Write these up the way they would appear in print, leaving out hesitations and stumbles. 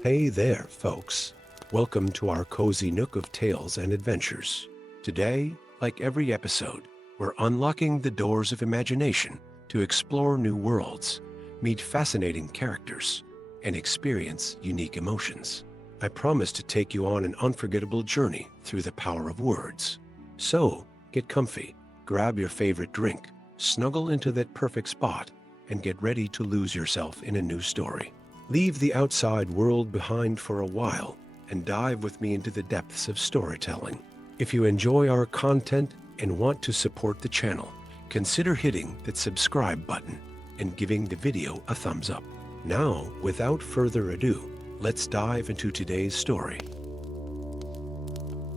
Hey there, folks. Welcome to our cozy nook of tales and adventures. Today, like every episode, we're unlocking the doors of imagination to explore new worlds, meet fascinating characters, and experience unique emotions. I promise to take you on an unforgettable journey through the power of words. So, get comfy, grab your favorite drink, snuggle into that perfect spot, and get ready to lose yourself in a new story. Leave the outside world behind for a while and dive with me into the depths of storytelling. If you enjoy our content and want to support the channel, consider hitting that subscribe button and giving the video a thumbs up. Now, without further ado, let's dive into today's story.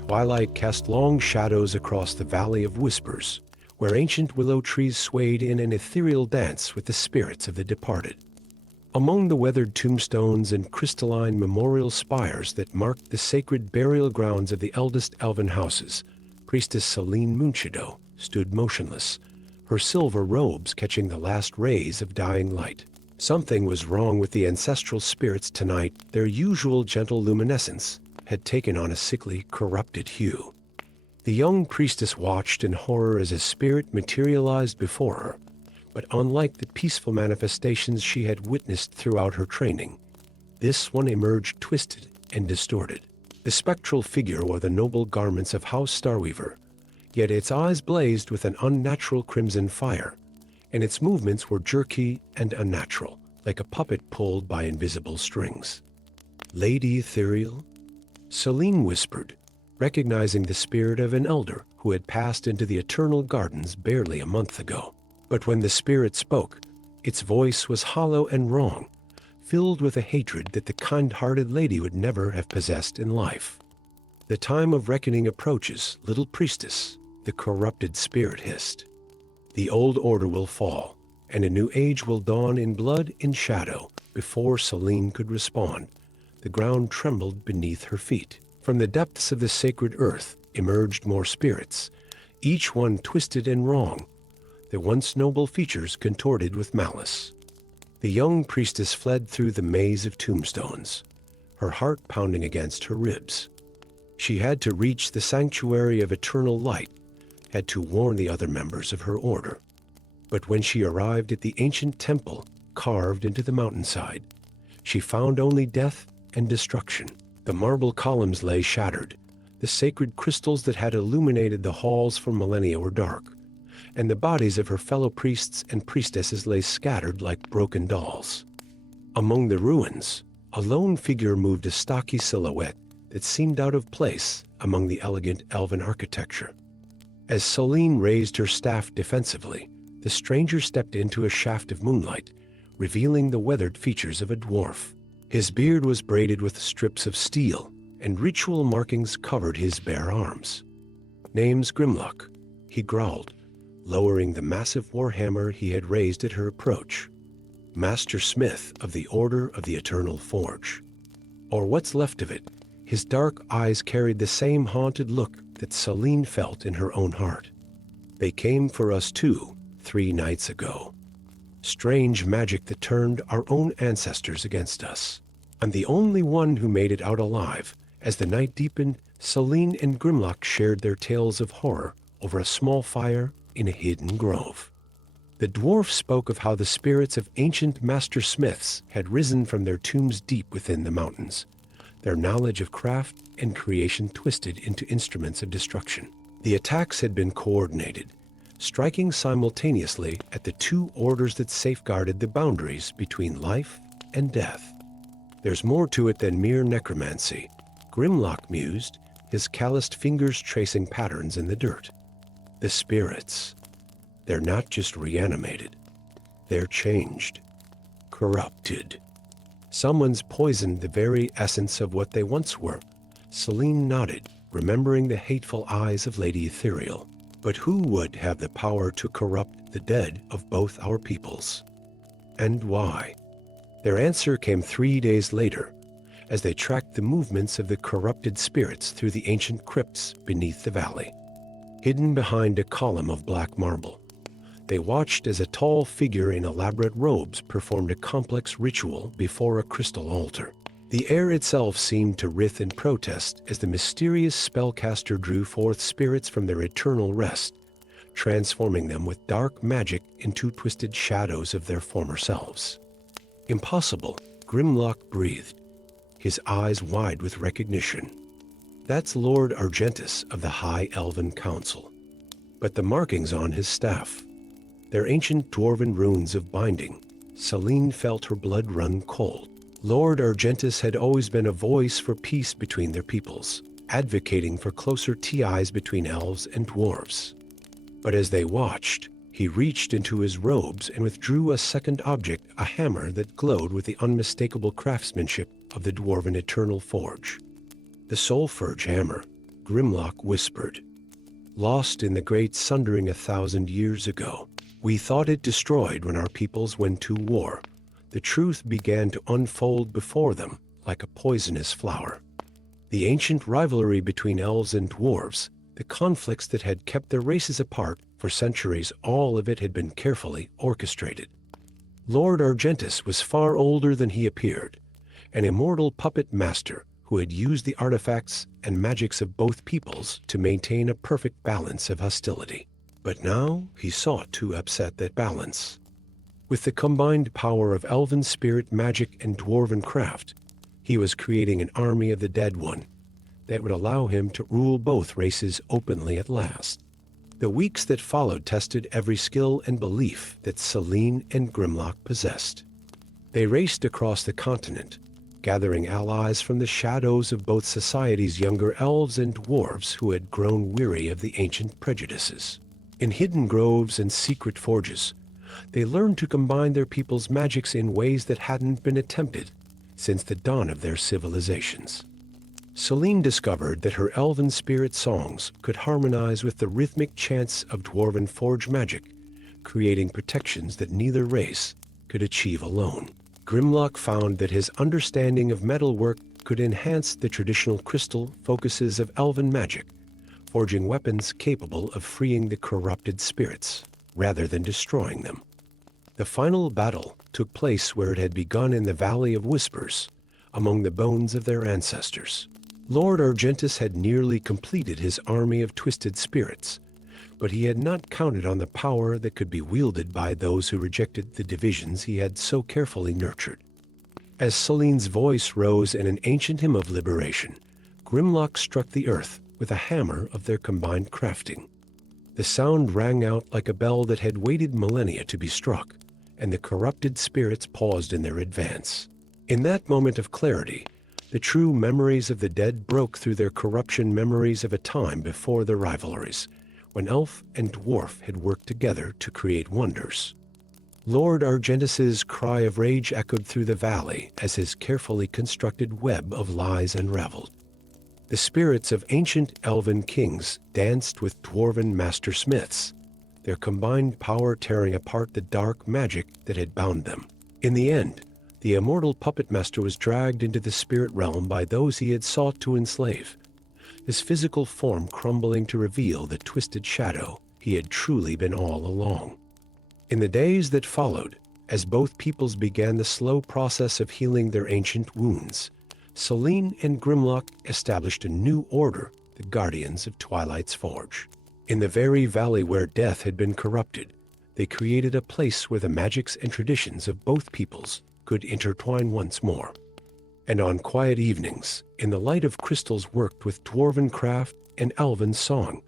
Twilight cast long shadows across the Valley of Whispers, where ancient willow trees swayed in an ethereal dance with the spirits of the departed. Among the weathered tombstones and crystalline memorial spires that marked the sacred burial grounds of the eldest elven houses, Priestess Selene Moonshadow stood motionless, her silver robes catching the last rays of dying light. Something was wrong with the ancestral spirits tonight. Their usual gentle luminescence had taken on a sickly, corrupted hue. The young priestess watched in horror as a spirit materialized before her. But unlike the peaceful manifestations she had witnessed throughout her training, this one emerged twisted and distorted. The spectral figure wore the noble garments of House Starweaver, yet its eyes blazed with an unnatural crimson fire, and its movements were jerky and unnatural, like a puppet pulled by invisible strings. "Lady Ethereal?" Selene whispered, recognizing the spirit of an elder who had passed into the Eternal Gardens barely a month ago. But when the spirit spoke, its voice was hollow and wrong, filled with a hatred that the kind-hearted lady would never have possessed in life. "The time of reckoning approaches, little priestess," the corrupted spirit hissed. "The old order will fall, and a new age will dawn in blood and shadow." Before Selene could respond, the ground trembled beneath her feet. From the depths of the sacred earth emerged more spirits, each one twisted and wrong, their once noble features contorted with malice. The young priestess fled through the maze of tombstones, her heart pounding against her ribs. She had to reach the sanctuary of eternal light, had to warn the other members of her order. But when she arrived at the ancient temple carved into the mountainside, she found only death and destruction. The marble columns lay shattered, the sacred crystals that had illuminated the halls for millennia were dark, and the bodies of her fellow priests and priestesses lay scattered like broken dolls. Among the ruins, a lone figure moved, a stocky silhouette that seemed out of place among the elegant elven architecture. As Selene raised her staff defensively, the stranger stepped into a shaft of moonlight, revealing the weathered features of a dwarf. His beard was braided with strips of steel, and ritual markings covered his bare arms. "Name's Grimlock," he growled, lowering the massive warhammer he had raised at her approach. "Master Smith of the Order of the Eternal Forge. Or what's left of it." His dark eyes carried the same haunted look that Selene felt in her own heart. "They came for us too, 3 nights ago. Strange magic that turned our own ancestors against us. I'm the only one who made it out alive." As the night deepened, Selene and Grimlock shared their tales of horror over a small fire in a hidden grove. The dwarf spoke of how the spirits of ancient master smiths had risen from their tombs deep within the mountains, their knowledge of craft and creation twisted into instruments of destruction. The attacks had been coordinated, striking simultaneously at the 2 orders that safeguarded the boundaries between life and death. "There's more to it than mere necromancy," Grimlock mused, his calloused fingers tracing patterns in the dirt. "The spirits, they're not just reanimated, they're changed, corrupted. Someone's poisoned the very essence of what they once were." Selene nodded, remembering the hateful eyes of Lady Ethereal. "But who would have the power to corrupt the dead of both our peoples? And why?" Their answer came 3 days later, as they tracked the movements of the corrupted spirits through the ancient crypts beneath the valley. Hidden behind a column of black marble, they watched as a tall figure in elaborate robes performed a complex ritual before a crystal altar. The air itself seemed to writhe in protest as the mysterious spellcaster drew forth spirits from their eternal rest, transforming them with dark magic into twisted shadows of their former selves. Impossible, Grimlock breathed, his eyes wide with recognition. That's Lord Argentus of the High Elven Council. But the markings on his staff, their ancient dwarven runes of binding, Celine felt her blood run cold. Lord Argentus had always been a voice for peace between their peoples, advocating for closer ties between elves and dwarves. But as they watched, he reached into his robes and withdrew a second object, a hammer that glowed with the unmistakable craftsmanship of the dwarven Eternal Forge. The Soulforge hammer, Grimlock whispered. Lost in the great sundering 1,000 years ago, we thought it destroyed when our peoples went to war. The truth began to unfold before them like a poisonous flower. The ancient rivalry between elves and dwarves, the conflicts that had kept their races apart for centuries, all of it had been carefully orchestrated. Lord Argentus was far older than he appeared, an immortal puppet master who had used the artifacts and magics of both peoples to maintain a perfect balance of hostility. But now he sought to upset that balance. With the combined power of elven spirit magic and dwarven craft, he was creating an army of the Dead One that would allow him to rule both races openly at last. The weeks that followed tested every skill and belief that Celine and Grimlock possessed. They raced across the continent, gathering allies from the shadows of both society's younger elves and dwarves who had grown weary of the ancient prejudices. In hidden groves and secret forges, they learned to combine their people's magics in ways that hadn't been attempted since the dawn of their civilizations. Celine discovered that her elven spirit songs could harmonize with the rhythmic chants of dwarven forge magic, creating protections that neither race could achieve alone. Grimlock found that his understanding of metalwork could enhance the traditional crystal focuses of elven magic, forging weapons capable of freeing the corrupted spirits rather than destroying them. The final battle took place where it had begun in the Valley of Whispers, among the bones of their ancestors. Lord Argentus had nearly completed his army of twisted spirits, but he had not counted on the power that could be wielded by those who rejected the divisions he had so carefully nurtured. As Celine's voice rose in an ancient hymn of liberation, Grimlock struck the earth with a hammer of their combined crafting. The sound rang out like a bell that had waited millennia to be struck, and the corrupted spirits paused in their advance. In that moment of clarity, the true memories of the dead broke through their corruption, memories of a time before the rivalries, when elf and dwarf had worked together to create wonders. Lord Argentus's cry of rage echoed through the valley as his carefully constructed web of lies unraveled. The spirits of ancient elven kings danced with dwarven master smiths, their combined power tearing apart the dark magic that had bound them. In the end, the immortal puppet master was dragged into the spirit realm by those he had sought to enslave, his physical form crumbling to reveal the twisted shadow he had truly been all along. In the days that followed, as both peoples began the slow process of healing their ancient wounds, Celine and Grimlock established a new order, the Guardians of Twilight's Forge. In the very valley where death had been corrupted, they created a place where the magics and traditions of both peoples could intertwine once more. And on quiet evenings, in the light of crystals worked with dwarven craft and elven song,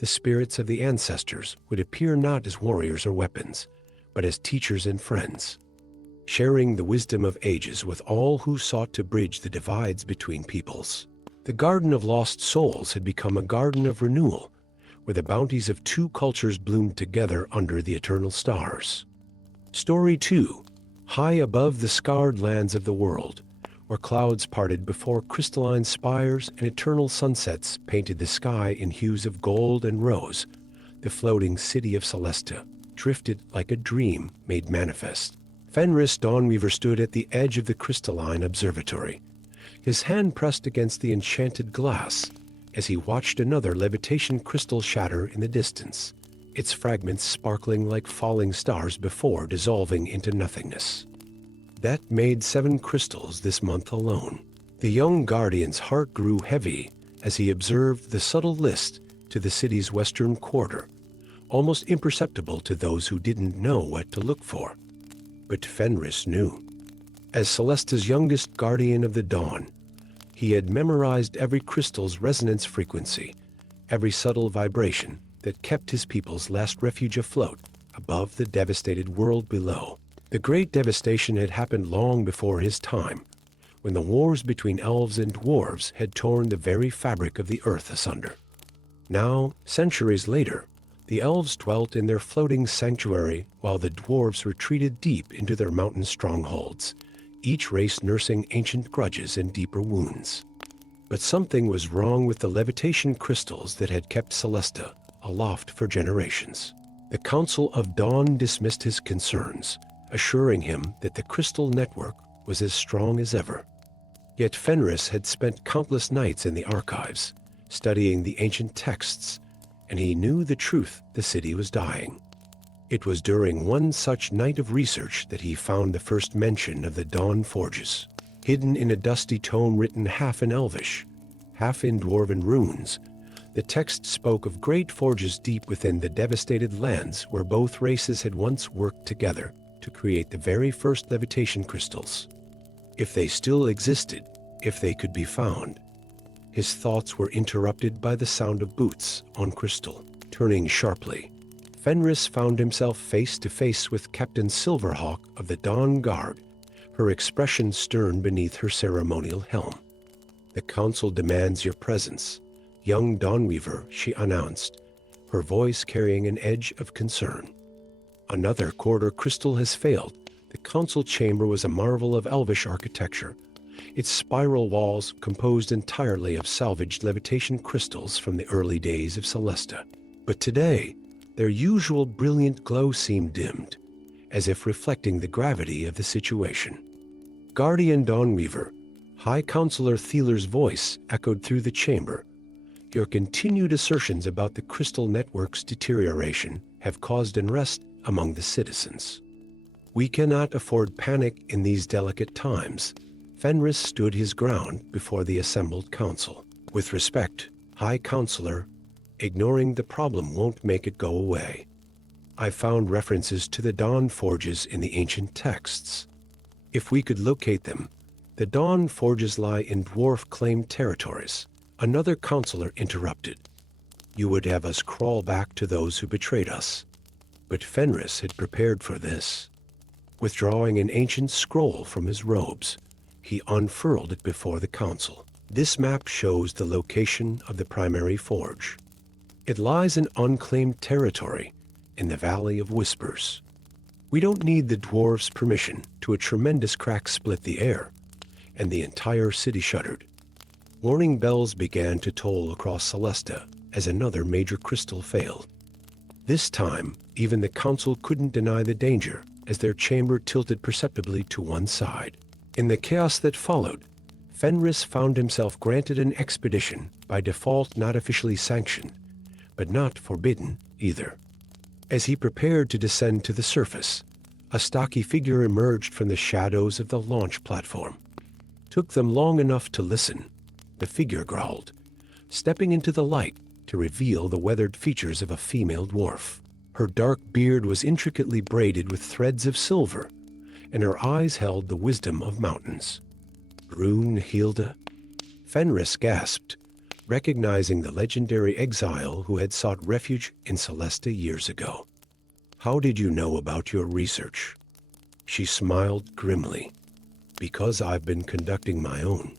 the spirits of the ancestors would appear not as warriors or weapons, but as teachers and friends, sharing the wisdom of ages with all who sought to bridge the divides between peoples. The Garden of Lost Souls had become a garden of renewal, where the bounties of two cultures bloomed together under the eternal stars. Story 2. High above the scarred lands of the world, where clouds parted before crystalline spires and eternal sunsets painted the sky in hues of gold and rose, the floating city of Celesta drifted like a dream made manifest. Fenris Dawnweaver stood at the edge of the crystalline observatory, his hand pressed against the enchanted glass as he watched another levitation crystal shatter in the distance, its fragments sparkling like falling stars before dissolving into nothingness. That made 7 crystals this month alone. The young guardian's heart grew heavy as he observed the subtle list to the city's western quarter, almost imperceptible to those who didn't know what to look for. But Fenris knew. As Celesta's youngest guardian of the dawn, he had memorized every crystal's resonance frequency, every subtle vibration that kept his people's last refuge afloat above the devastated world below. The great devastation had happened long before his time, when the wars between elves and dwarves had torn the very fabric of the earth asunder. Now, centuries later, the elves dwelt in their floating sanctuary while the dwarves retreated deep into their mountain strongholds, each race nursing ancient grudges and deeper wounds. But something was wrong with the levitation crystals that had kept Celesta aloft for generations. The Council of Dawn dismissed his concerns, assuring him that the crystal network was as strong as ever. Yet Fenris had spent countless nights in the archives, studying the ancient texts, and he knew the truth: the city was dying. It was during one such night of research that he found the first mention of the Dawn Forges. Hidden in a dusty tome written half in Elvish, half in Dwarven runes, the text spoke of great forges deep within the devastated lands where both races had once worked together to create the very first levitation crystals. If they still existed, if they could be found. His thoughts were interrupted by the sound of boots on crystal. Turning sharply, Fenris found himself face to face with Captain Silverhawk of the Dawn Guard, her expression stern beneath her ceremonial helm. "The council demands your presence, young Dawnweaver," she announced, her voice carrying an edge of concern. "Another quarter crystal has failed." The council chamber was a marvel of elvish architecture, its spiral walls composed entirely of salvaged levitation crystals from the early days of Celesta. But today, their usual brilliant glow seemed dimmed, as if reflecting the gravity of the situation. "Guardian Dawnweaver," High Counselor Thieler's voice echoed through the chamber, "your continued assertions about the crystal network's deterioration have caused unrest among the citizens. We cannot afford panic in these delicate times." Fenris stood his ground before the assembled council. "With respect, High Counselor, ignoring the problem won't make it go away. I found references to the Dawn Forges in the ancient texts. If we could locate them, the Dawn Forges lie in dwarf-claimed territories." Another counselor interrupted. "You would have us crawl back to those who betrayed us." But Fenris had prepared for this. Withdrawing an ancient scroll from his robes, he unfurled it before the council. "This map shows the location of the primary forge. It lies in unclaimed territory in the Valley of Whispers. We don't need the dwarves' permission to." A tremendous crack split the air, and the entire city shuddered. Warning bells began to toll across Celesta as another major crystal failed. This time, even the council couldn't deny the danger as their chamber tilted perceptibly to one side. In the chaos that followed, Fenris found himself granted an expedition by default, not officially sanctioned, but not forbidden either. As he prepared to descend to the surface, a stocky figure emerged from the shadows of the launch platform. "Took them long enough to listen," the figure growled, stepping into the light to reveal the weathered features of a female dwarf. Her dark beard was intricately braided with threads of silver, and her eyes held the wisdom of mountains. "Brunhilde?" Fenris gasped, recognizing the legendary exile who had sought refuge in Celesta years ago. "How did you know about your research?" She smiled grimly. "Because I've been conducting my own.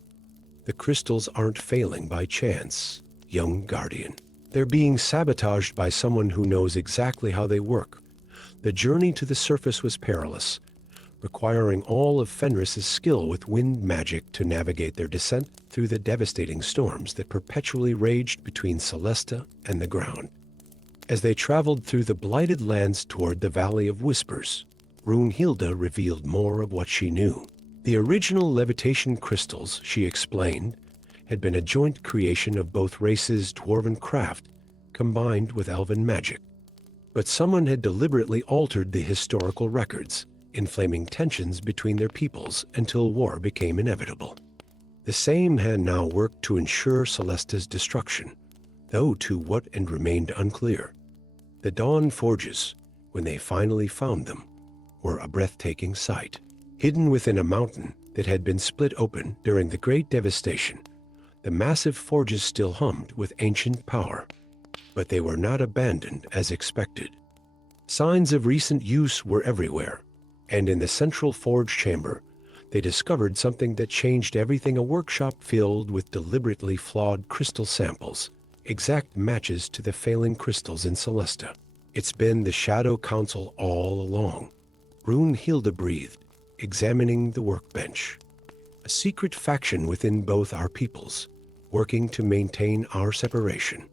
The crystals aren't failing by chance, young guardian. They're being sabotaged by someone who knows exactly how they work." The journey to the surface was perilous, requiring all of Fenris's skill with wind magic to navigate their descent through the devastating storms that perpetually raged between Celesta and the ground. As they traveled through the blighted lands toward the Valley of Whispers, Brunhilde revealed more of what she knew. The original levitation crystals, she explained, had been a joint creation of both races' dwarven craft combined with elven magic. But someone had deliberately altered the historical records, inflaming tensions between their peoples until war became inevitable. The same hand now worked to ensure Celesta's destruction, though to what end remained unclear. The Dawn Forges, when they finally found them, were a breathtaking sight. Hidden within a mountain that had been split open during the Great Devastation, the massive forges still hummed with ancient power. But they were not abandoned as expected. Signs of recent use were everywhere, and in the central forge chamber, they discovered something that changed everything: a workshop filled with deliberately flawed crystal samples, exact matches to the failing crystals in Celesta. It's been the Shadow Council all along, Brunhilde breathed, examining the workbench. A secret faction within both our peoples, working to maintain our separation.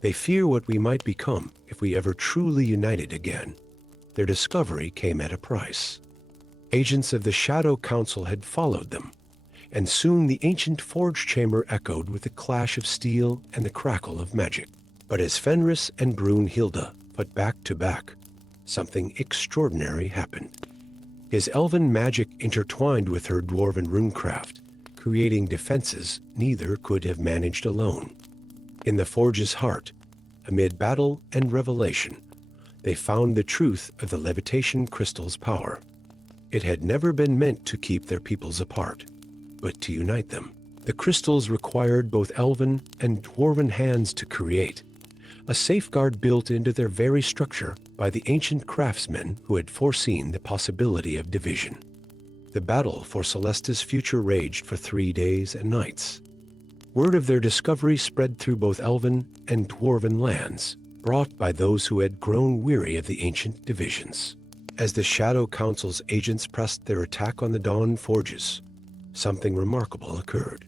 They fear what we might become if we ever truly united again. Their discovery came at a price. Agents of the Shadow Council had followed them, and soon the ancient forge chamber echoed with the clash of steel and the crackle of magic. But as Fenris and Brunhilde fought back to back, something extraordinary happened. His elven magic intertwined with her dwarven runecraft, creating defenses neither could have managed alone. In the forge's heart, amid battle and revelation, they found the truth of the levitation crystal's power. It had never been meant to keep their peoples apart, but to unite them. The crystals required both elven and dwarven hands to create, a safeguard built into their very structure by the ancient craftsmen who had foreseen the possibility of division. The battle for Celesta's future raged for 3 days and nights. Word of their discovery spread through both elven and dwarven lands, brought by those who had grown weary of the ancient divisions. As the Shadow Council's agents pressed their attack on the Dawn Forges, something remarkable occurred.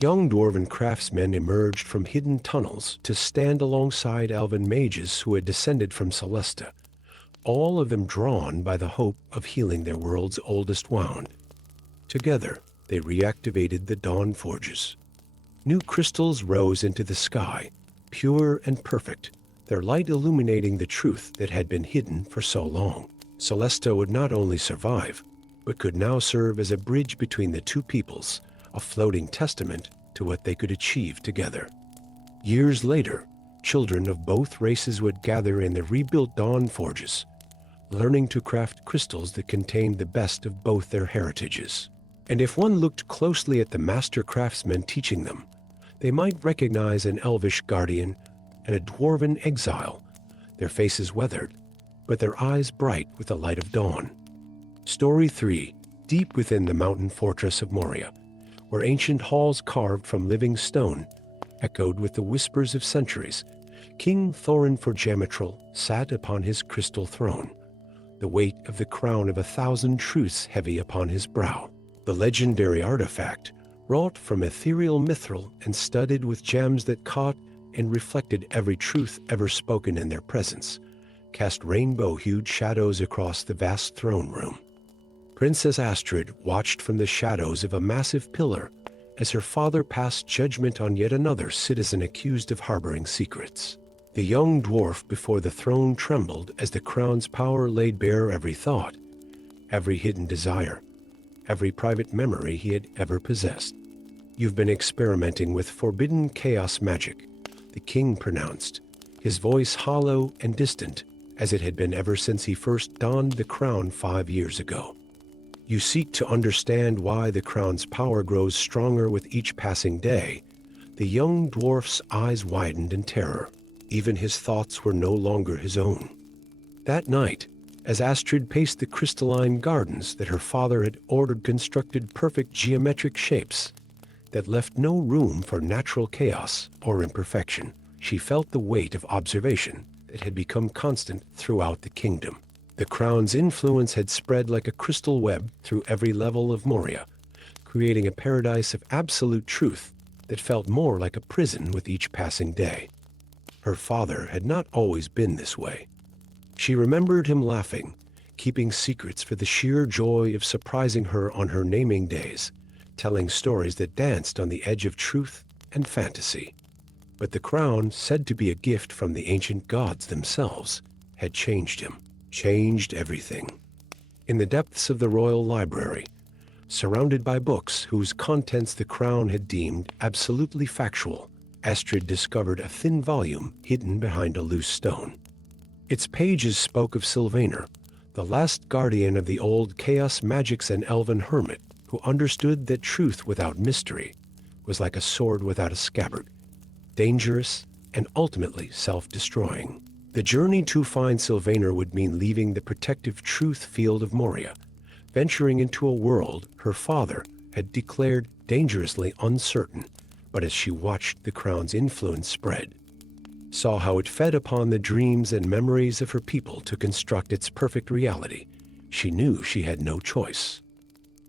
Young dwarven craftsmen emerged from hidden tunnels to stand alongside elven mages who had descended from Celesta, all of them drawn by the hope of healing their world's oldest wound. Together, they reactivated the Dawn Forges. New crystals rose into the sky, pure and perfect, their light illuminating the truth that had been hidden for so long. Celesta would not only survive, but could now serve as a bridge between the two peoples, a floating testament to what they could achieve together. Years later, children of both races would gather in the rebuilt Dawn Forges, learning to craft crystals that contained the best of both their heritages. And if one looked closely at the master craftsmen teaching them, they might recognize an elvish guardian and a dwarven exile, their faces weathered, but their eyes bright with the light of dawn. Story 3, deep within the mountain fortress of Moria, where ancient halls carved from living stone echoed with the whispers of centuries, King Thorin Forgemetral sat upon his crystal throne, the weight of the crown of 1,000 truths heavy upon his brow. The legendary artifact, wrought from ethereal mithril and studded with gems that caught and reflected every truth ever spoken in their presence, cast rainbow-hued shadows across the vast throne room. Princess Astrid watched from the shadows of a massive pillar as her father passed judgment on yet another citizen accused of harboring secrets. The young dwarf before the throne trembled as the crown's power laid bare every thought, every hidden desire, every private memory he had ever possessed. "You've been experimenting with forbidden chaos magic," the king pronounced, his voice hollow and distant as it had been ever since he first donned the crown 5 years ago. "You seek to understand why the crown's power grows stronger with each passing day." The young dwarf's eyes widened in terror. Even his thoughts were no longer his own. That night, as Astrid paced the crystalline gardens that her father had ordered constructed perfect geometric shapes that left no room for natural chaos or imperfection, she felt the weight of observation that had become constant throughout the kingdom. The crown's influence had spread like a crystal web through every level of Moria, creating a paradise of absolute truth that felt more like a prison with each passing day. Her father had not always been this way. She remembered him laughing, keeping secrets for the sheer joy of surprising her on her naming days, telling stories that danced on the edge of truth and fantasy. But the crown, said to be a gift from the ancient gods themselves, had changed him, changed everything. In the depths of the royal library, Surrounded by books whose contents the crown had deemed absolutely factual, Astrid discovered a thin volume hidden behind a loose stone. Its pages spoke of Sylvaner, the last guardian of the old chaos magics and elven hermit, who understood that truth without mystery was like a sword without a scabbard, dangerous and ultimately self-destroying. The journey to find Sylvaner would mean leaving the protective truth field of Moria, venturing into a world her father had declared dangerously uncertain. But as she watched the crown's influence spread, saw how it fed upon the dreams and memories of her people to construct its perfect reality, she knew she had no choice.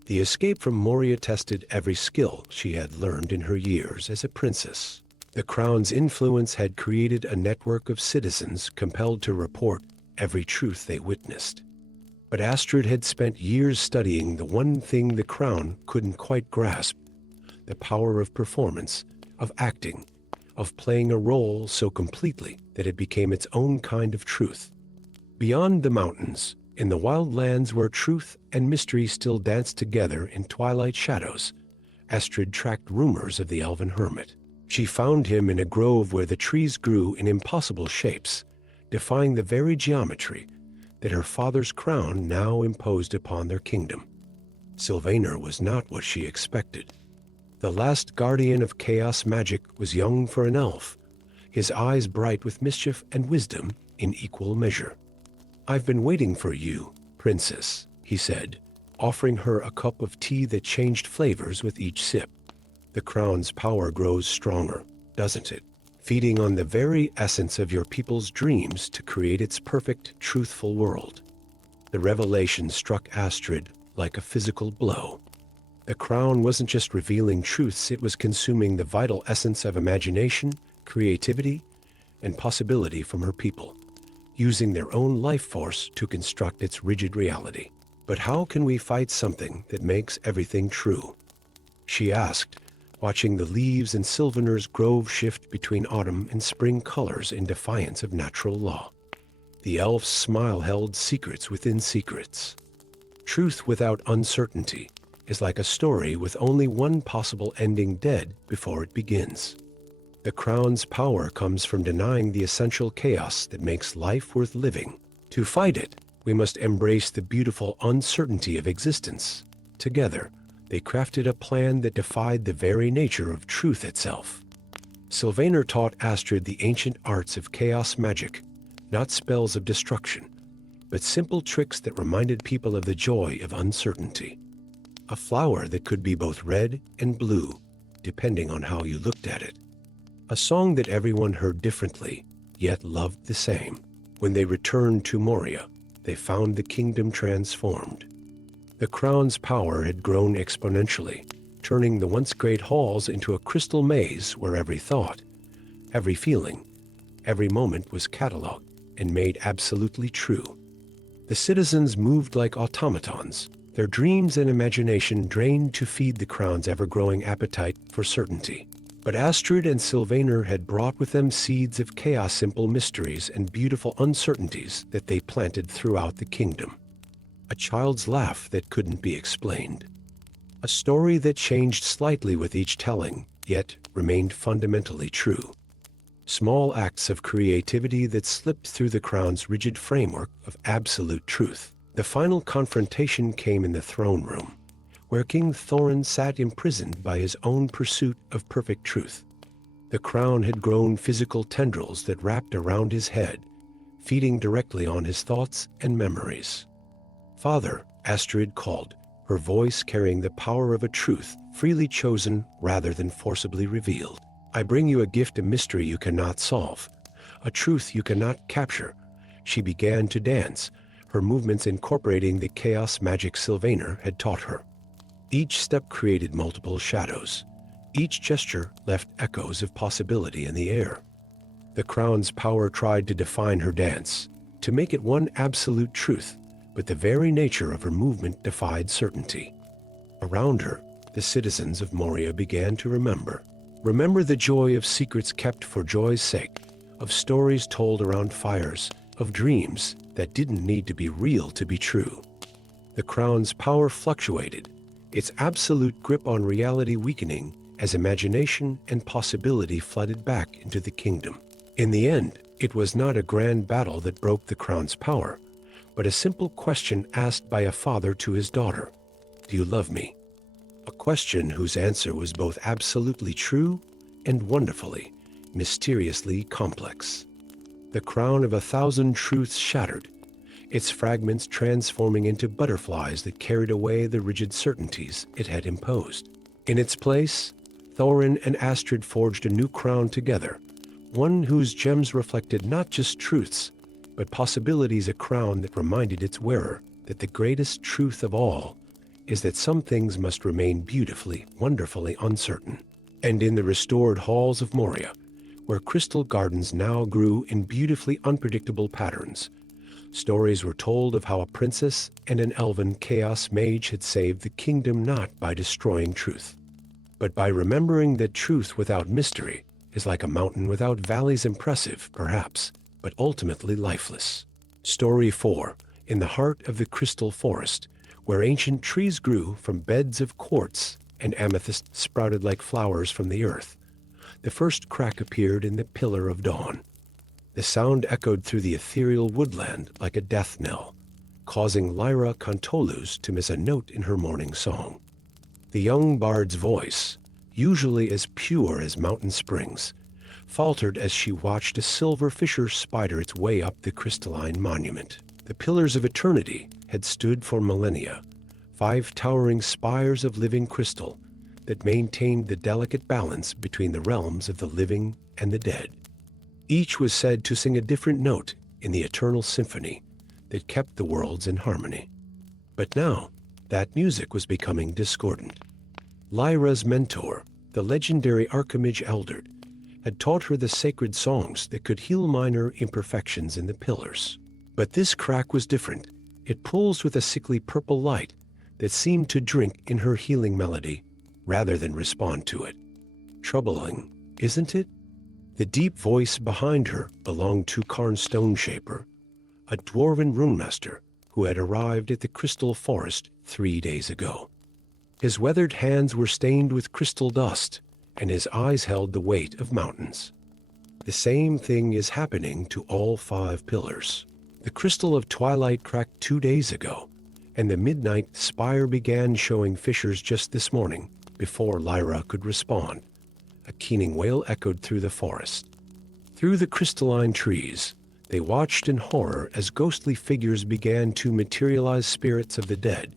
The escape from Moria tested every skill she had learned in her years as a princess. The crown's influence had created a network of citizens compelled to report every truth they witnessed. But Astrid had spent years studying the one thing the crown couldn't quite grasp: the power of performance, of acting, of playing a role so completely that it became its own kind of truth. Beyond the mountains, in the wild lands where truth and mystery still danced together in twilight shadows, Astrid tracked rumors of the elven hermit. She found him in a grove where the trees grew in impossible shapes, defying the very geometry that her father's crown now imposed upon their kingdom. Sylvaner was not what she expected. The last guardian of chaos magic was young for an elf, his eyes bright with mischief and wisdom in equal measure. "I've been waiting for you, princess," he said, offering her a cup of tea that changed flavors with each sip. "The crown's power grows stronger, doesn't it? Feeding on the very essence of your people's dreams to create its perfect, truthful world." The revelation struck Astrid like a physical blow. The crown wasn't just revealing truths, it was consuming the vital essence of imagination, creativity, and possibility from her people, using their own life force to construct its rigid reality. "But how can we fight something that makes everything true?" she asked, watching the leaves in Sylvaner's grove shift between autumn and spring colors in defiance of natural law. The elf's smile held secrets within secrets. "Truth without uncertainty is like a story with only one possible ending, dead before it begins. The crown's power comes from denying the essential chaos that makes life worth living. To fight it, we must embrace the beautiful uncertainty of existence." Together, they crafted a plan that defied the very nature of truth itself. Sylvaner taught Astrid the ancient arts of chaos magic, not spells of destruction, but simple tricks that reminded people of the joy of uncertainty. A flower that could be both red and blue, depending on how you looked at it. A song that everyone heard differently, yet loved the same. When they returned to Moria, they found the kingdom transformed. The crown's power had grown exponentially, turning the once great halls into a crystal maze where every thought, every feeling, every moment was catalogued and made absolutely true. The citizens moved like automatons, their dreams and imagination drained to feed the crown's ever-growing appetite for certainty. But Astrid and Sylvaner had brought with them seeds of chaos, simple mysteries and beautiful uncertainties that they planted throughout the kingdom. A child's laugh that couldn't be explained. A story that changed slightly with each telling, yet remained fundamentally true. Small acts of creativity that slipped through the crown's rigid framework of absolute truth. The final confrontation came in the throne room, where King Thorin sat imprisoned by his own pursuit of perfect truth. The crown had grown physical tendrils that wrapped around his head, feeding directly on his thoughts and memories. "Father," Astrid called, her voice carrying the power of a truth freely chosen rather than forcibly revealed. "I bring you a gift, a mystery you cannot solve, a truth you cannot capture." She began to dance, her movements incorporating the chaos magic Sylvaner had taught her. Each step created multiple shadows. Each gesture left echoes of possibility in the air. The crown's power tried to define her dance, to make it one absolute truth, but the very nature of her movement defied certainty. Around her, the citizens of Moria began to remember the joy of secrets kept for joy's sake, of stories told around fires, of dreams that didn't need to be real to be true. The crown's power fluctuated, its absolute grip on reality weakening as imagination and possibility flooded back into the kingdom. In the end, it was not a grand battle that broke the crown's power, but a simple question asked by a father to his daughter: "Do you love me?" A question whose answer was both absolutely true and wonderfully, mysteriously complex. The crown of 1,000 truths shattered, its fragments transforming into butterflies that carried away the rigid certainties it had imposed. In its place, Thorin and Astrid forged a new crown together, one whose gems reflected not just truths, but possibilities, a crown that reminded its wearer that the greatest truth of all is that some things must remain beautifully, wonderfully uncertain. And in the restored halls of Moria, where crystal gardens now grew in beautifully unpredictable patterns, stories were told of how a princess and an elven chaos mage had saved the kingdom not by destroying truth, but by remembering that truth without mystery is like a mountain without valleys, impressive, perhaps, but ultimately lifeless. Story 4. In the heart of the crystal forest, where ancient trees grew from beds of quartz and amethyst sprouted like flowers from the earth, the first crack appeared in the pillar of dawn. The sound echoed through the ethereal woodland like a death knell, causing Lyra Contolus to miss a note in her morning song. The young bard's voice, usually as pure as mountain springs, faltered as she watched a silver fissure spider its way up the crystalline monument. The pillars of eternity had stood for millennia, 5 towering spires of living crystal that maintained the delicate balance between the realms of the living and the dead. Each was said to sing a different note in the eternal symphony that kept the worlds in harmony. But now, that music was becoming discordant. Lyra's mentor, the legendary Archimage Eldred, had taught her the sacred songs that could heal minor imperfections in the pillars. But this crack was different. It pulsed with a sickly purple light that seemed to drink in her healing melody rather than respond to it. Troubling, isn't it? The deep voice behind her belonged to Karn Stoneshaper, a dwarven runemaster who had arrived at the crystal forest 3 days ago. His weathered hands were stained with crystal dust, and his eyes held the weight of mountains. The same thing is happening to all 5 pillars. The crystal of twilight cracked 2 days ago, and the midnight spire began showing fissures just this morning, before Lyra could respond. A keening wail echoed through the forest. Through the crystalline trees, they watched in horror as ghostly figures began to materialize, spirits of the dead,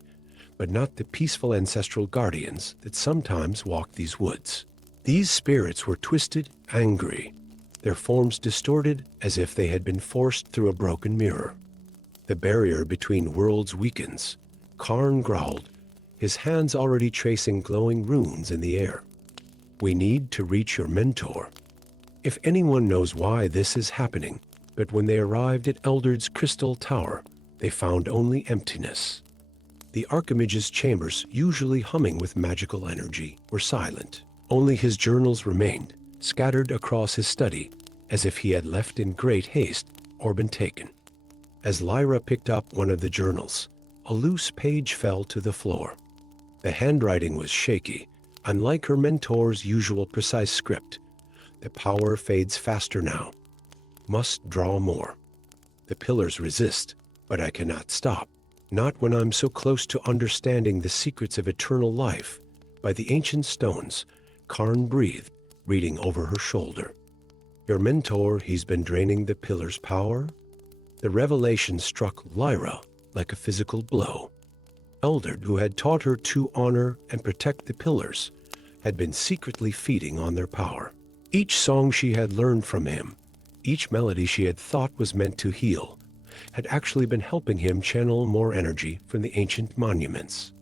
but not the peaceful ancestral guardians that sometimes walk these woods. These spirits were twisted, angry, their forms distorted as if they had been forced through a broken mirror. The barrier between worlds weakens. Karn growled, his hands already tracing glowing runes in the air. "We need to reach your mentor." If anyone knows why this is happening, but when they arrived at Eldred's crystal tower, they found only emptiness. The Archimage's chambers, usually humming with magical energy, were silent. Only his journals remained, scattered across his study, as if he had left in great haste or been taken. As Lyra picked up one of the journals, a loose page fell to the floor. The handwriting was shaky, unlike her mentor's usual precise script. The power fades faster now. Must draw more. The pillars resist, but I cannot stop. Not when I'm so close to understanding the secrets of eternal life. By the ancient stones, Karn breathed, reading over her shoulder. "Your mentor, he's been draining the pillar's power?" The revelation struck Lyra like a physical blow. Eldred, who had taught her to honor and protect the pillars, had been secretly feeding on their power. Each song she had learned from him, each melody she had thought was meant to heal, had actually been helping him channel more energy from the ancient monuments.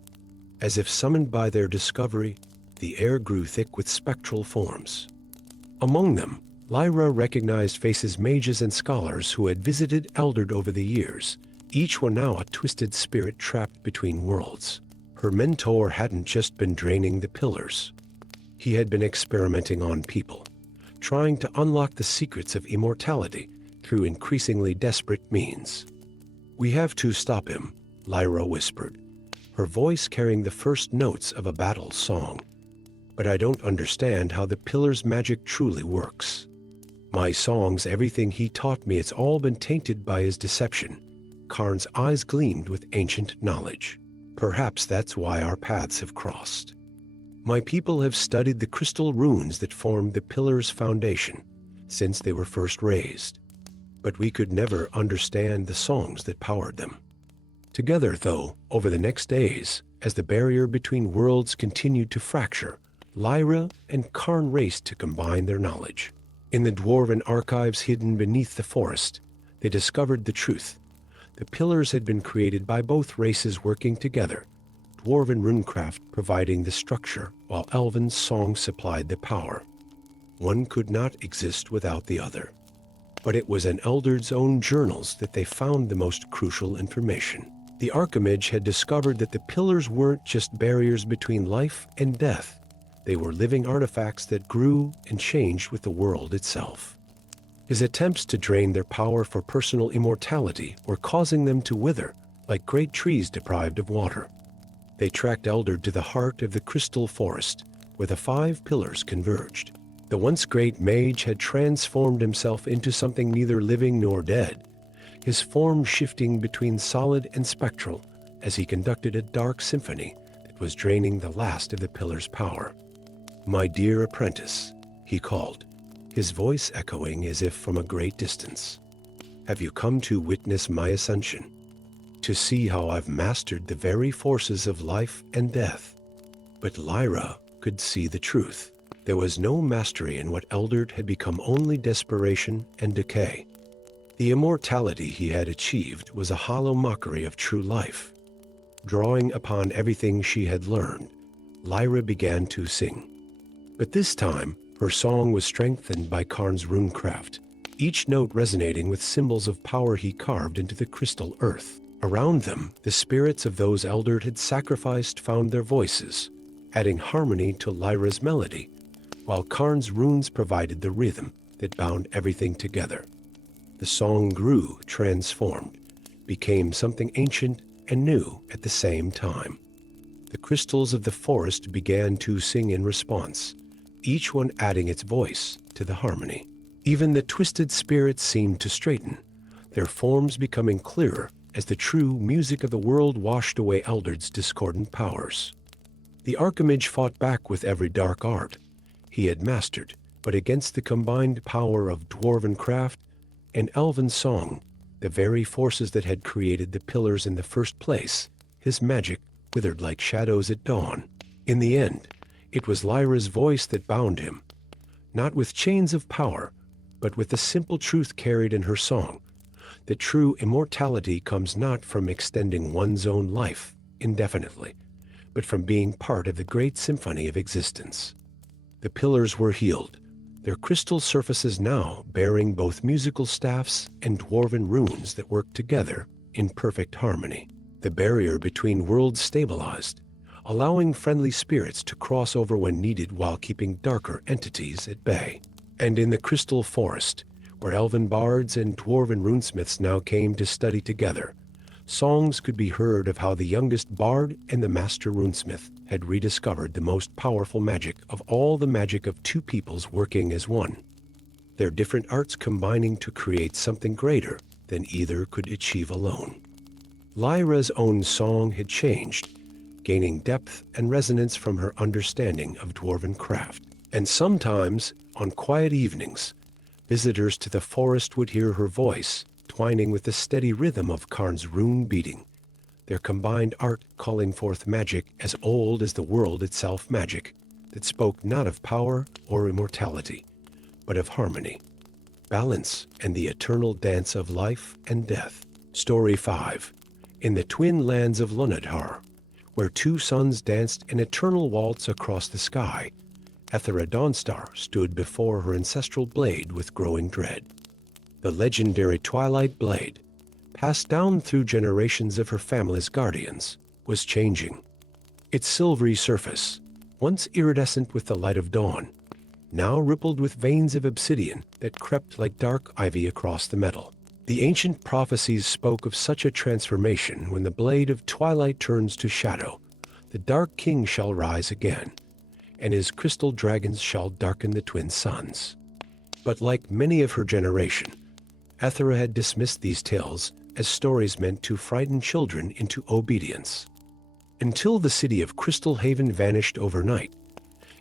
As if summoned by their discovery, the air grew thick with spectral forms. Among them, Lyra recognized faces, mages and scholars who had visited Eldred over the years, each one now a twisted spirit trapped between worlds. Her mentor hadn't just been draining the pillars. He had been experimenting on people, trying to unlock the secrets of immortality through increasingly desperate means. "We have to stop him," Lyra whispered, her voice carrying the first notes of a battle song. But I don't understand how the pillar's magic truly works. My song's everything he taught me, it's all been tainted by his deception. Karn's eyes gleamed with ancient knowledge. Perhaps that's why our paths have crossed. My people have studied the crystal runes that formed the pillar's foundation since they were first raised. But we could never understand the songs that powered them. Together, though, over the next days, as the barrier between worlds continued to fracture, Lyra and Karn raced to combine their knowledge. In the dwarven archives hidden beneath the forest, they discovered the truth. The pillars had been created by both races working together, dwarven runecraft providing the structure, while elven song supplied the power. One could not exist without the other. But it was in Eldred's own journals that they found the most crucial information. The Archimage had discovered that the pillars weren't just barriers between life and death. They were living artifacts that grew and changed with the world itself. His attempts to drain their power for personal immortality were causing them to wither, like great trees deprived of water. They tracked Eldred to the heart of the crystal forest, where the 5 pillars converged. The once great mage had transformed himself into something neither living nor dead, his form shifting between solid and spectral as he conducted a dark symphony that was draining the last of the pillar's power. "My dear apprentice," he called, his voice echoing as if from a great distance. "Have you come to witness my ascension? To see how I've mastered the very forces of life and death?" But Lyra could see the truth. There was no mastery in what Eldred had become, only desperation and decay. The immortality he had achieved was a hollow mockery of true life. Drawing upon everything she had learned, Lyra began to sing. But this time, her song was strengthened by Karn's runecraft, each note resonating with symbols of power he carved into the crystal earth. Around them, the spirits of those Eldred had sacrificed found their voices, adding harmony to Lyra's melody, while Karn's runes provided the rhythm that bound everything together. The song grew, transformed, became something ancient and new at the same time. The crystals of the forest began to sing in response, each one adding its voice to the harmony. Even the twisted spirits seemed to straighten, their forms becoming clearer as the true music of the world washed away Eldred's discordant powers. The Archimage fought back with every dark art he had mastered, but against the combined power of dwarven craft and elven song, the very forces that had created the pillars in the first place, his magic withered like shadows at dawn. In the end, it was Lyra's voice that bound him, not with chains of power, but with the simple truth carried in her song, that true immortality comes not from extending one's own life indefinitely, but from being part of the great symphony of existence. The pillars were healed, their crystal surfaces now bearing both musical staffs and dwarven runes that worked together in perfect harmony. The barrier between worlds stabilized, allowing friendly spirits to cross over when needed while keeping darker entities at bay. And in the crystal forest, where elven bards and dwarven runesmiths now came to study together, songs could be heard of how the youngest bard and the master runesmith had rediscovered the most powerful magic of all, the magic of 2 peoples working as one, their different arts combining to create something greater than either could achieve alone. Lyra's own song had changed, gaining depth and resonance from her understanding of dwarven craft. And sometimes, on quiet evenings, visitors to the forest would hear her voice, twining with the steady rhythm of Karn's rune beating, their combined art calling forth magic as old as the world itself, magic that spoke not of power or immortality, but of harmony, balance, and the eternal dance of life and death. Story 5. In the twin lands of LOTR, where 2 suns danced an eternal waltz across the sky, Ethera Dawnstar stood before her ancestral blade with growing dread. The legendary Twilight blade, passed down through generations of her family's guardians, was changing. Its silvery surface, once iridescent with the light of dawn, now rippled with veins of obsidian that crept like dark ivy across the metal. The ancient prophecies spoke of such a transformation when the blade of twilight turns to shadow. The Dark King shall rise again, and his crystal dragons shall darken the twin suns. But like many of her generation, Ethera had dismissed these tales as stories meant to frighten children into obedience. Until the city of Crystal Haven vanished overnight,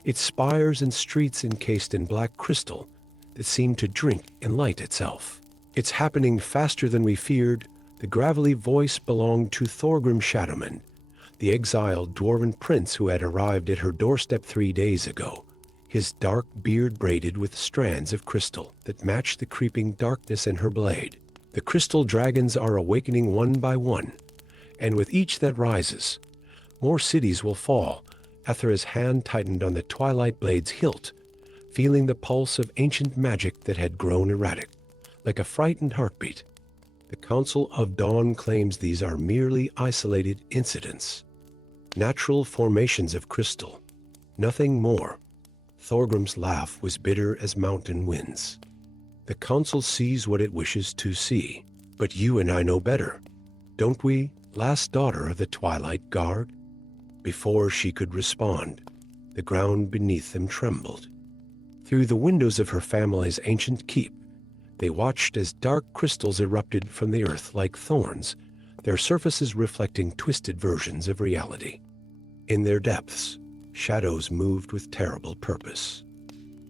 its spires and streets encased in black crystal that seemed to drink in light itself. "It's happening faster than we feared," the gravelly voice belonged to Thorgrim Shadowman, the exiled dwarven prince who had arrived at her doorstep 3 days ago, his dark beard braided with strands of crystal that matched the creeping darkness in her blade. "The crystal dragons are awakening one by one, and with each that rises, more cities will fall." Ethera's hand tightened on the twilight blade's hilt, feeling the pulse of ancient magic that had grown erratic, like a frightened heartbeat. The Council of Dawn claims these are merely isolated incidents, natural formations of crystal, nothing more. Thorgrim's laugh was bitter as mountain winds. "The Council sees what it wishes to see, but you and I know better, don't we, last daughter of the Twilight Guard?" Before she could respond, the ground beneath them trembled. Through the windows of her family's ancient keep, they watched as dark crystals erupted from the earth like thorns, their surfaces reflecting twisted versions of reality. In their depths, shadows moved with terrible purpose.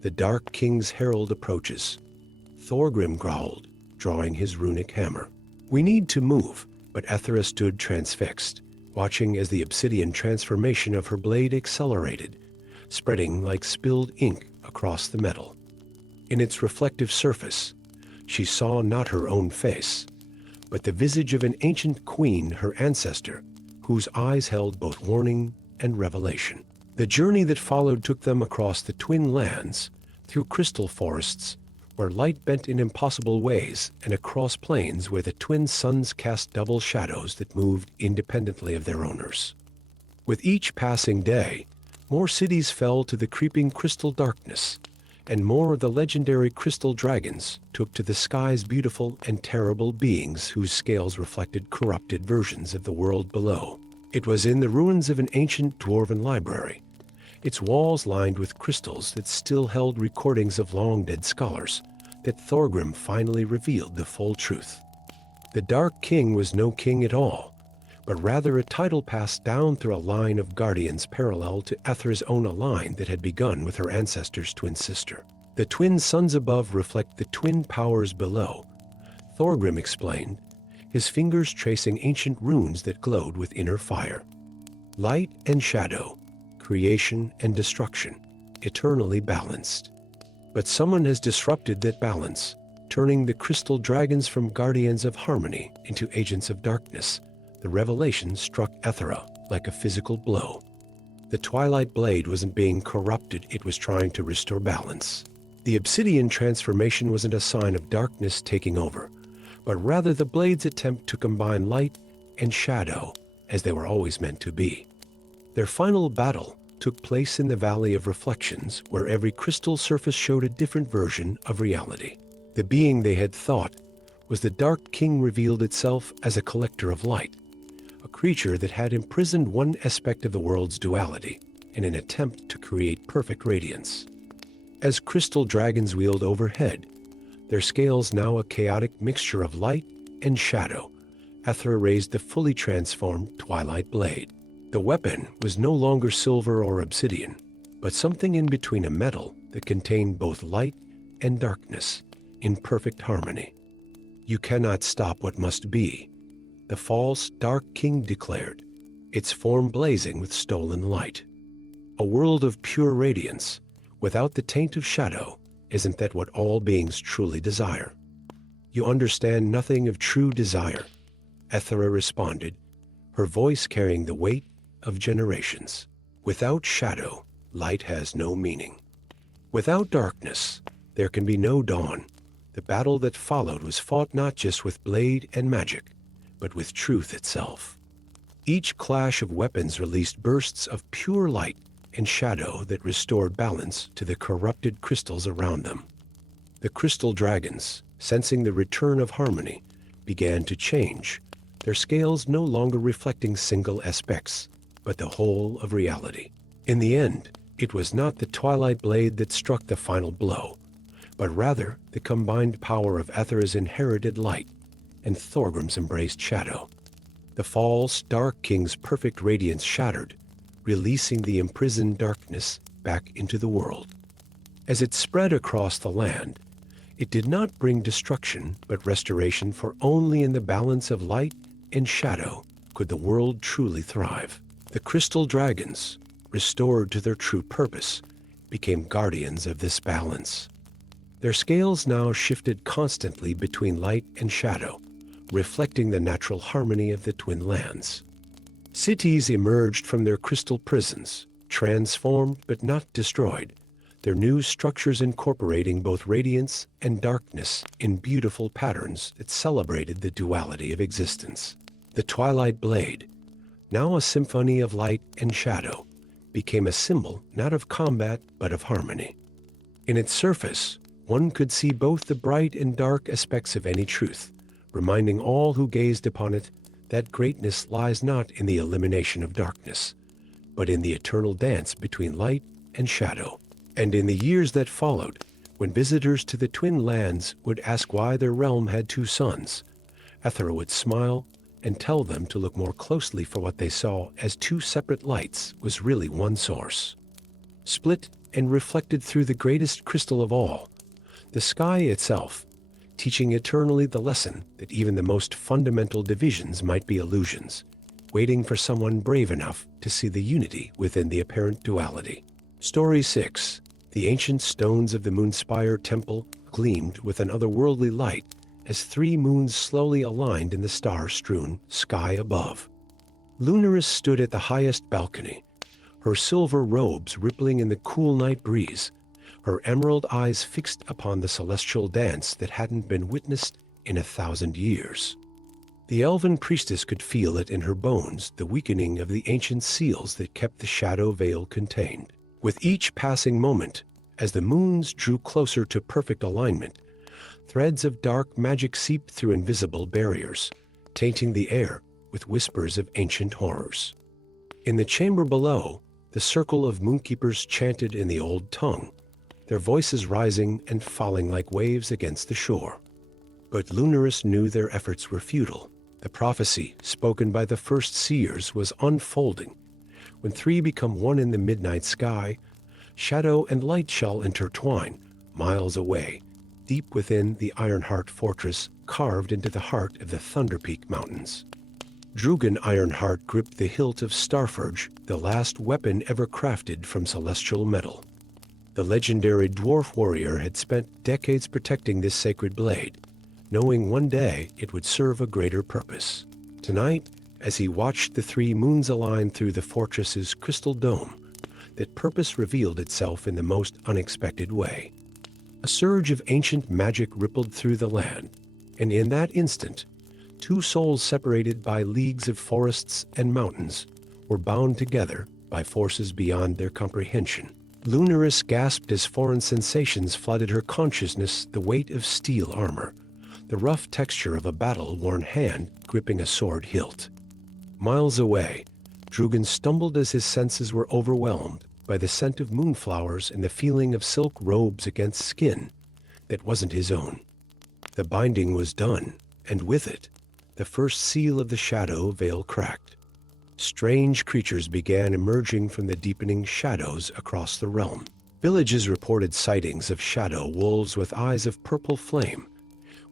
"The Dark King's herald approaches," Thorgrim growled, drawing his runic hammer. "We need to move," but Ethera stood transfixed, watching as the obsidian transformation of her blade accelerated, spreading like spilled ink across the metal. In its reflective surface, she saw not her own face, but the visage of an ancient queen, her ancestor, whose eyes held both warning and revelation. The journey that followed took them across the twin lands, through crystal forests where light bent in impossible ways, and across plains where the twin suns cast double shadows that moved independently of their owners. With each passing day, more cities fell to the creeping crystal darkness, and more of the legendary crystal dragons took to the sky's beautiful and terrible beings whose scales reflected corrupted versions of the world below. It was in the ruins of an ancient dwarven library, its walls lined with crystals that still held recordings of long-dead scholars, that Thorgrim finally revealed the full truth. The Dark King was no king at all, but rather a title passed down through a line of guardians parallel to Ethera's own line that had begun with her ancestor's twin sister. "The twin suns above reflect the twin powers below," Thorgrim explained, his fingers tracing ancient runes that glowed with inner fire. "Light and shadow, creation and destruction, eternally balanced. But someone has disrupted that balance, turning the crystal dragons from guardians of harmony into agents of darkness." The revelation struck Ethera like a physical blow. The twilight blade wasn't being corrupted, it was trying to restore balance. The obsidian transformation wasn't a sign of darkness taking over, but rather the blade's attempt to combine light and shadow as they were always meant to be. Their final battle took place in the Valley of Reflections, where every crystal surface showed a different version of reality. The being they had thought was the Dark King revealed itself as a collector of light, a creature that had imprisoned one aspect of the world's duality in an attempt to create perfect radiance. As crystal dragons wheeled overhead, their scales now a chaotic mixture of light and shadow, Ethera raised the fully transformed twilight blade. The weapon was no longer silver or obsidian, but something in between, a metal that contained both light and darkness in perfect harmony. "You cannot stop what must be," the false Dark King declared, its form blazing with stolen light. "A world of pure radiance, without the taint of shadow, isn't that what all beings truly desire?" "You understand nothing of true desire," Ethera responded, her voice carrying the weight of generations. "Without shadow, light has no meaning. Without darkness, there can be no dawn." The battle that followed was fought not just with blade and magic, but with truth itself. Each clash of weapons released bursts of pure light and shadow that restored balance to the corrupted crystals around them. The crystal dragons, sensing the return of harmony, began to change, their scales no longer reflecting single aspects, but the whole of reality. In the end, it was not the twilight blade that struck the final blow, but rather the combined power of Aethera's inherited light and Thorgrim's embraced shadow. The false Dark King's perfect radiance shattered, releasing the imprisoned darkness back into the world. As it spread across the land, it did not bring destruction but restoration, for only in the balance of light and shadow could the world truly thrive. The crystal dragons, restored to their true purpose, became guardians of this balance. Their scales now shifted constantly between light and shadow, reflecting the natural harmony of the twin lands. Cities emerged from their crystal prisons, transformed but not destroyed, their new structures incorporating both radiance and darkness in beautiful patterns that celebrated the duality of existence. The Twilight Blade, now a symphony of light and shadow, became a symbol not of combat but of harmony. In its surface, one could see both the bright and dark aspects of any truth, reminding all who gazed upon it that greatness lies not in the elimination of darkness, but in the eternal dance between light and shadow. And in the years that followed, when visitors to the Twin Lands would ask why their realm had two suns, Aethera would smile and tell them to look more closely, for what they saw as two separate lights was really one source. Split and reflected through the greatest crystal of all, the sky itself, teaching eternally the lesson that even the most fundamental divisions might be illusions, waiting for someone brave enough to see the unity within the apparent duality. Story 6. The ancient stones of the Moonspire Temple gleamed with an otherworldly light as three moons slowly aligned in the star-strewn sky above. Lunaris stood at the highest balcony, her silver robes rippling in the cool night breeze, her emerald eyes fixed upon the celestial dance that hadn't been witnessed in 1,000 years. The elven priestess could feel it in her bones, the weakening of the ancient seals that kept the shadow veil contained. With each passing moment, as the moons drew closer to perfect alignment, threads of dark magic seeped through invisible barriers, tainting the air with whispers of ancient horrors. In the chamber below, the circle of moonkeepers chanted in the old tongue, their voices rising and falling like waves against the shore. But Lunaris knew their efforts were futile. The prophecy spoken by the first seers was unfolding. When three become one in the midnight sky, shadow and light shall intertwine, miles away, deep within the Ironheart fortress carved into the heart of the Thunderpeak Mountains. Drugan Ironheart gripped the hilt of Starforge, the last weapon ever crafted from celestial metal. The legendary dwarf warrior had spent decades protecting this sacred blade, knowing one day it would serve a greater purpose. Tonight, as he watched the three moons align through the fortress's crystal dome, that purpose revealed itself in the most unexpected way. A surge of ancient magic rippled through the land, and in that instant, two souls separated by leagues of forests and mountains were bound together by forces beyond their comprehension. Lunaris gasped as foreign sensations flooded her consciousness, the weight of steel armor, the rough texture of a battle-worn hand gripping a sword hilt. Miles away, Drugan stumbled as his senses were overwhelmed by the scent of moonflowers and the feeling of silk robes against skin that wasn't his own. The binding was done, and with it, the first seal of the shadow veil cracked. Strange creatures began emerging from the deepening shadows across the realm. Villages reported sightings of shadow wolves with eyes of purple flame,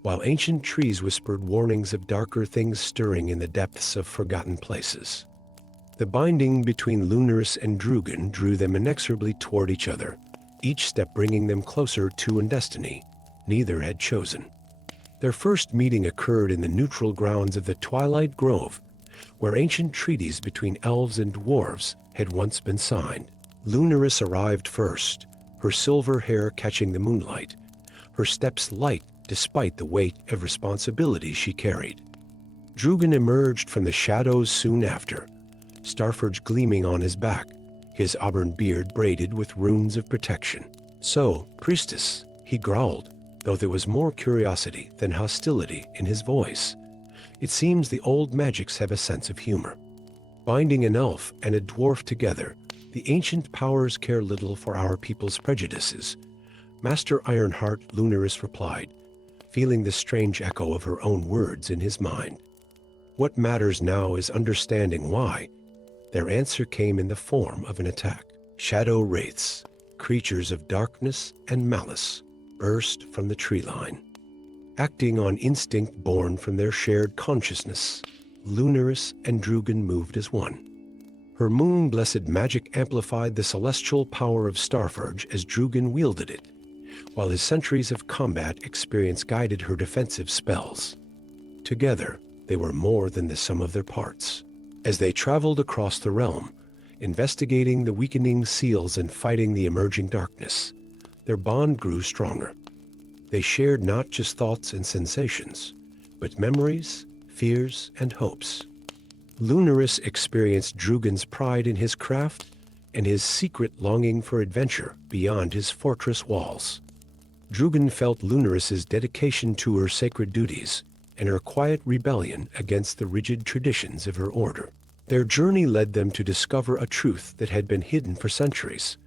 while ancient trees whispered warnings of darker things stirring in the depths of forgotten places. The binding between Lunaris and Drugan drew them inexorably toward each other, each step bringing them closer to a destiny neither had chosen. Their first meeting occurred in the neutral grounds of the Twilight Grove, where ancient treaties between elves and dwarves had once been signed. Lunaris arrived first, her silver hair catching the moonlight, her steps light despite the weight of responsibility she carried. Drugan emerged from the shadows soon after, Starforge gleaming on his back, his auburn beard braided with runes of protection. "So, priestess," he growled, though there was more curiosity than hostility in his voice. It seems the old magics have a sense of humor. Binding an elf and a dwarf together, the ancient powers care little for our people's prejudices. Master Ironheart Lunaris replied, feeling the strange echo of her own words in his mind. What matters now is understanding why. Their answer came in the form of an attack. Shadow wraiths, creatures of darkness and malice, burst from the tree line. Acting on instinct born from their shared consciousness, Lunaris and Drugan moved as one. Her moon-blessed magic amplified the celestial power of Starforge as Drugan wielded it, while his centuries of combat experience guided her defensive spells. Together, they were more than the sum of their parts. As they traveled across the realm, investigating the weakening seals and fighting the emerging darkness, their bond grew stronger. They shared not just thoughts and sensations, but memories, fears, and hopes. Lunaris experienced Drugan's pride in his craft and his secret longing for adventure beyond his fortress walls. Drugan felt Lunaris's dedication to her sacred duties and her quiet rebellion against the rigid traditions of her order. Their journey led them to discover a truth that had been hidden for centuries.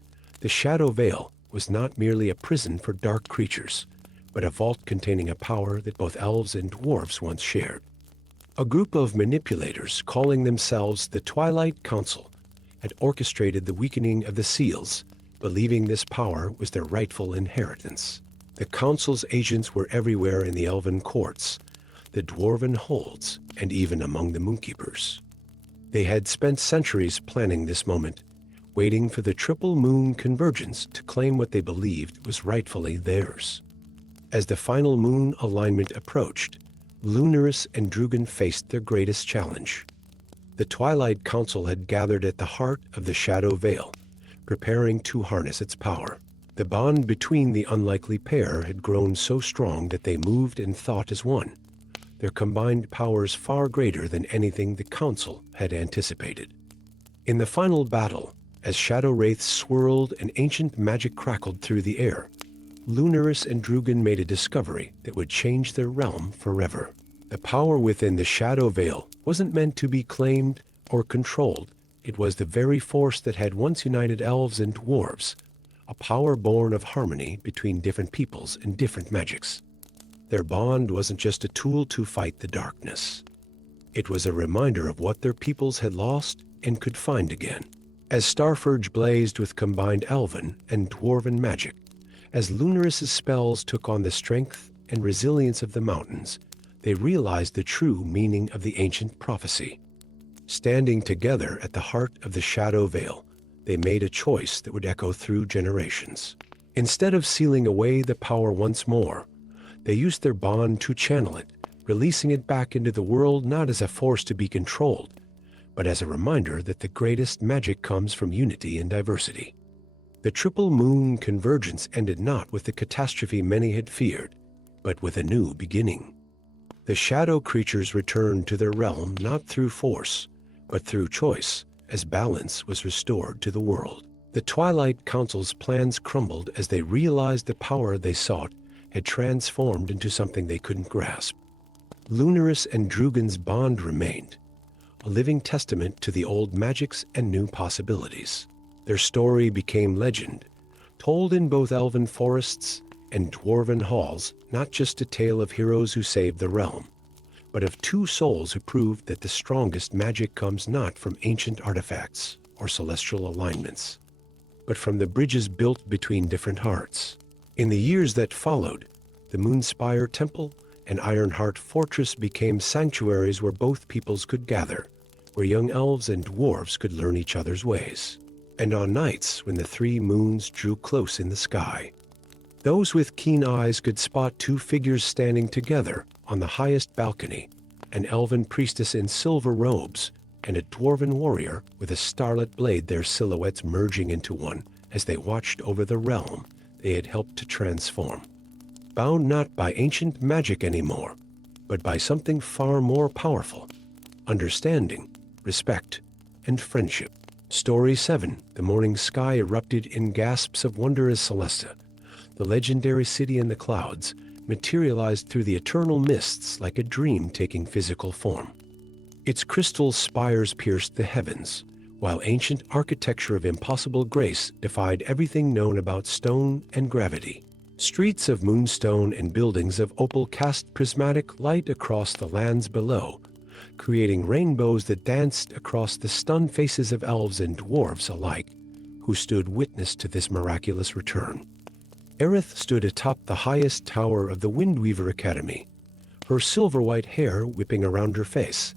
The Shadow Veil was not merely a prison for dark creatures, but a vault containing a power that both elves and dwarves once shared. A group of manipulators calling themselves the Twilight Council had orchestrated the weakening of the seals, believing this power was their rightful inheritance. The Council's agents were everywhere in the elven courts, the dwarven holds, and even among the moonkeepers. They had spent centuries planning this moment, waiting for the triple moon convergence to claim what they believed was rightfully theirs. As the final moon alignment approached, Lunaris and Drugan faced their greatest challenge. The Twilight Council had gathered at the heart of the Shadow Veil, preparing to harness its power. The bond between the unlikely pair had grown so strong that they moved and thought as one, their combined powers far greater than anything the Council had anticipated. In the final battle, as shadow wraiths swirled and ancient magic crackled through the air, Lunaris and Drugan made a discovery that would change their realm forever. The power within the Shadow Veil wasn't meant to be claimed or controlled. It was the very force that had once united elves and dwarves, a power born of harmony between different peoples and different magics. Their bond wasn't just a tool to fight the darkness. It was a reminder of what their peoples had lost and could find again. As Starforge blazed with combined elven and dwarven magic, as Lunaris's spells took on the strength and resilience of the mountains, they realized the true meaning of the ancient prophecy. Standing together at the heart of the Shadow Veil, they made a choice that would echo through generations. Instead of sealing away the power once more, they used their bond to channel it, releasing it back into the world not as a force to be controlled, but as a reminder that the greatest magic comes from unity and diversity. The triple moon convergence ended not with the catastrophe many had feared, but with a new beginning. The shadow creatures returned to their realm not through force, but through choice, as balance was restored to the world. The Twilight Council's plans crumbled as they realized the power they sought had transformed into something they couldn't grasp. Lunaris and Drugan's bond remained, a living testament to the old magics and new possibilities. Their story became legend, told in both elven forests and dwarven halls, not just a tale of heroes who saved the realm, but of two souls who proved that the strongest magic comes not from ancient artifacts or celestial alignments, but from the bridges built between different hearts. In the years that followed, the Moonspire Temple and Ironheart Fortress became sanctuaries where both peoples could gather, where young elves and dwarves could learn each other's ways. And on nights when the three moons drew close in the sky, those with keen eyes could spot two figures standing together on the highest balcony, an elven priestess in silver robes and a dwarven warrior with a starlit blade, their silhouettes merging into one as they watched over the realm they had helped to transform. Bound not by ancient magic anymore, but by something far more powerful: understanding, respect, and friendship. Story 7. The morning sky erupted in gasps of wonder as Celesta, The legendary city in the clouds materialized through the eternal mists like a dream taking physical form. Its crystal spires pierced the heavens, while ancient architecture of impossible grace defied everything known about stone and gravity. Streets of moonstone and buildings of opal cast prismatic light across the lands below, creating rainbows that danced across the stunned faces of elves and dwarves alike, who stood witness to this miraculous return. Aerith stood atop the highest tower of the Windweaver Academy, her silver-white hair whipping around her face,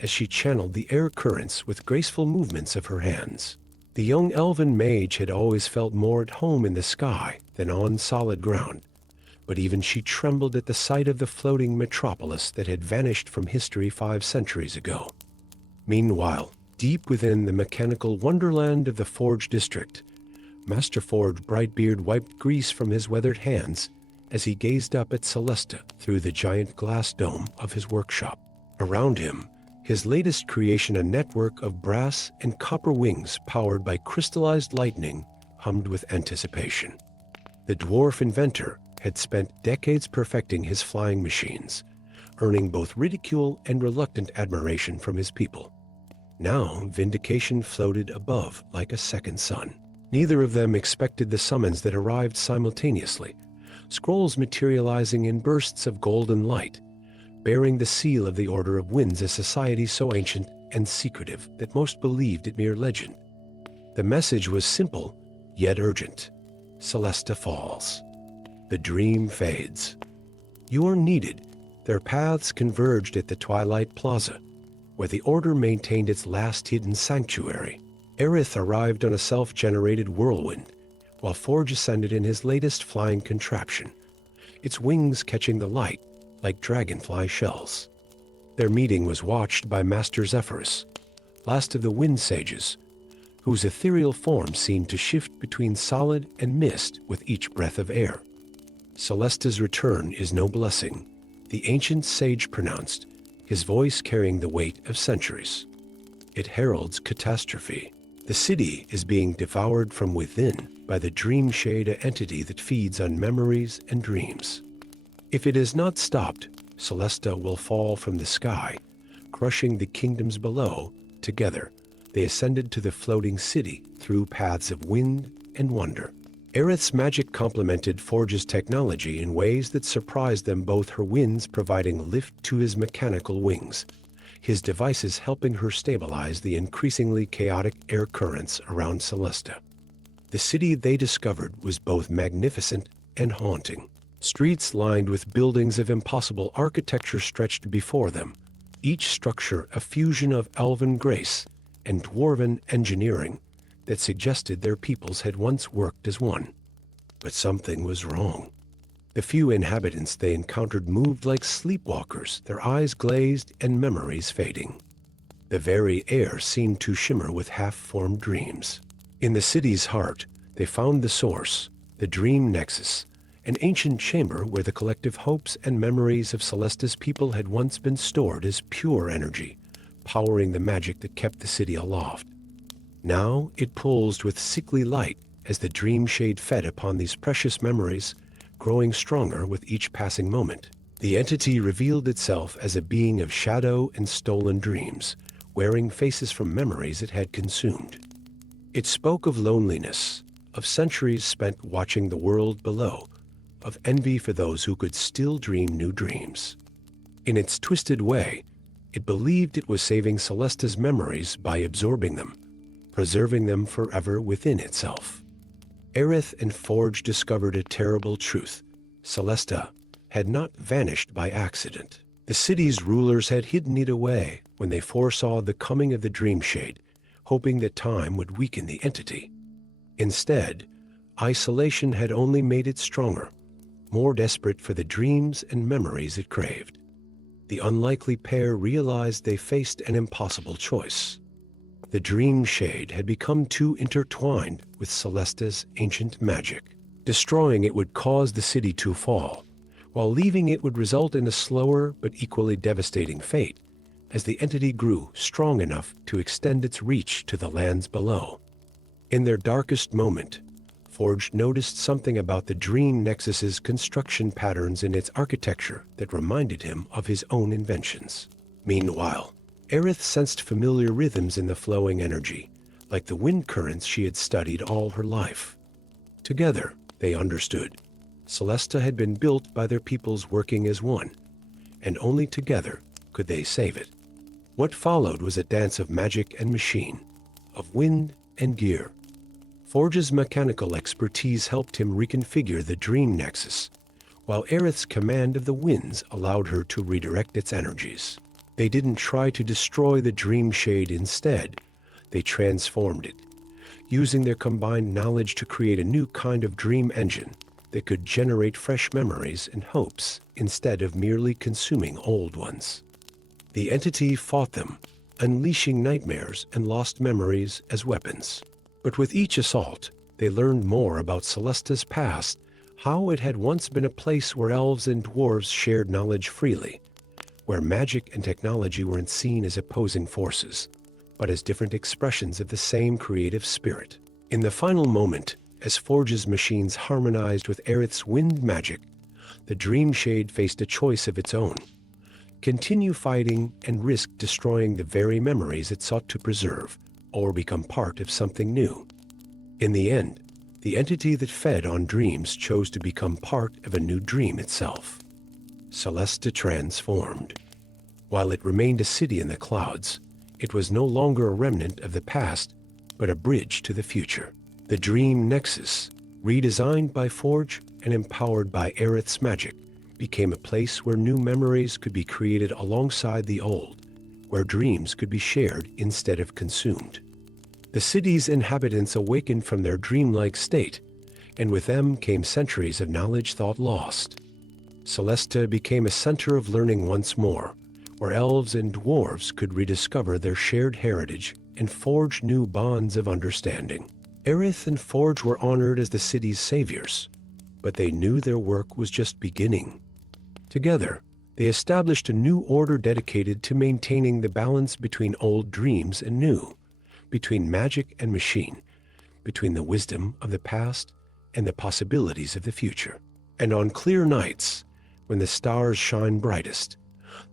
as she channeled the air currents with graceful movements of her hands. The young elven mage had always felt more at home in the sky than on solid ground, but even she trembled at the sight of the floating metropolis that had vanished from history 5 centuries ago. Meanwhile, deep within the mechanical wonderland of the Forge District, Master Forge Brightbeard wiped grease from his weathered hands as he gazed up at Celesta through the giant glass dome of his workshop. Around him, his latest creation, a network of brass and copper wings powered by crystallized lightning, hummed with anticipation. The dwarf inventor had spent decades perfecting his flying machines, earning both ridicule and reluctant admiration from his people. Now, vindication floated above like a second sun. Neither of them expected the summons that arrived simultaneously, scrolls materializing in bursts of golden light, bearing the seal of the Order of Winds, a society so ancient and secretive that most believed it mere legend. The message was simple, yet urgent. Celesta falls. The dream fades. You are needed. Their paths converged at the Twilight Plaza, where the Order maintained its last hidden sanctuary. Aerith arrived on a self-generated whirlwind, while Forge ascended in his latest flying contraption, its wings catching the light like dragonfly shells. Their meeting was watched by Master Zephyrus, last of the Wind Sages, whose ethereal form seemed to shift between solid and mist with each breath of air. Celesta's return is no blessing, the ancient sage pronounced, his voice carrying the weight of centuries. It heralds catastrophe. The city is being devoured from within by the dream shade, an entity that feeds on memories and dreams. If it is not stopped, Celesta will fall from the sky, crushing the kingdoms below. Together, they ascended to the floating city through paths of wind and wonder. Aerith's magic complemented Forge's technology in ways that surprised them, both her winds providing lift to his mechanical wings, his devices helping her stabilize the increasingly chaotic air currents around Celesta. The city they discovered was both magnificent and haunting. Streets lined with buildings of impossible architecture stretched before them, each structure a fusion of elven grace and dwarven engineering that suggested their peoples had once worked as one. But something was wrong. The few inhabitants they encountered moved like sleepwalkers, their eyes glazed and memories fading. The very air seemed to shimmer with half-formed dreams. In the city's heart, they found the source, the dream nexus, an ancient chamber where the collective hopes and memories of Celesta's people had once been stored as pure energy, powering the magic that kept the city aloft. Now it pulsed with sickly light as the dream shade fed upon these precious memories, growing stronger with each passing moment. The entity revealed itself as a being of shadow and stolen dreams, wearing faces from memories it had consumed. It spoke of loneliness, of centuries spent watching the world below, of envy for those who could still dream new dreams. In its twisted way, it believed it was saving Celesta's memories by absorbing them, preserving them forever within itself. Aerith and Forge discovered a terrible truth. Celesta had not vanished by accident. The city's rulers had hidden it away when they foresaw the coming of the Dream Shade, hoping that time would weaken the entity. Instead, isolation had only made it stronger, more desperate for the dreams and memories it craved. The unlikely pair realized they faced an impossible choice. The Dream Shade had become too intertwined with Celesta's ancient magic. Destroying it would cause the city to fall, while leaving it would result in a slower but equally devastating fate, as the entity grew strong enough to extend its reach to the lands below. In their darkest moment, Forge noticed something about the dream nexus's construction patterns in its architecture that reminded him of his own inventions. Meanwhile, Aerith sensed familiar rhythms in the flowing energy, like the wind currents she had studied all her life. Together, they understood. Celesta had been built by their peoples working as one, and only together could they save it. What followed was a dance of magic and machine, of wind and gear. Forge's mechanical expertise helped him reconfigure the dream nexus, while Aerith's command of the winds allowed her to redirect its energies. They didn't try to destroy the dream shade instead, they transformed it, using their combined knowledge to create a new kind of dream engine that could generate fresh memories and hopes instead of merely consuming old ones. The entity fought them, unleashing nightmares and lost memories as weapons. But with each assault, they learned more about Celesta's past, how it had once been a place where elves and dwarves shared knowledge freely, where magic and technology weren't seen as opposing forces, but as different expressions of the same creative spirit. In the final moment, as Forge's machines harmonized with Aerith's wind magic, the Dream Shade faced a choice of its own: continue fighting and risk destroying the very memories it sought to preserve, or become part of something new. In the end, the entity that fed on dreams chose to become part of a new dream itself. Celesta transformed. While it remained a city in the clouds, it was no longer a remnant of the past, but a bridge to the future. The Dream Nexus, redesigned by Forge and empowered by Aerith's magic, became a place where new memories could be created alongside the old, where dreams could be shared instead of consumed. The city's inhabitants awakened from their dreamlike state, and with them came centuries of knowledge thought lost. Celesta became a center of learning once more, where elves and dwarves could rediscover their shared heritage and forge new bonds of understanding. Aerith and Forge were honored as the city's saviors, but they knew their work was just beginning. Together, they established a new order dedicated to maintaining the balance between old dreams and new, between magic and machine, between the wisdom of the past and the possibilities of the future. And on clear nights, when the stars shine brightest,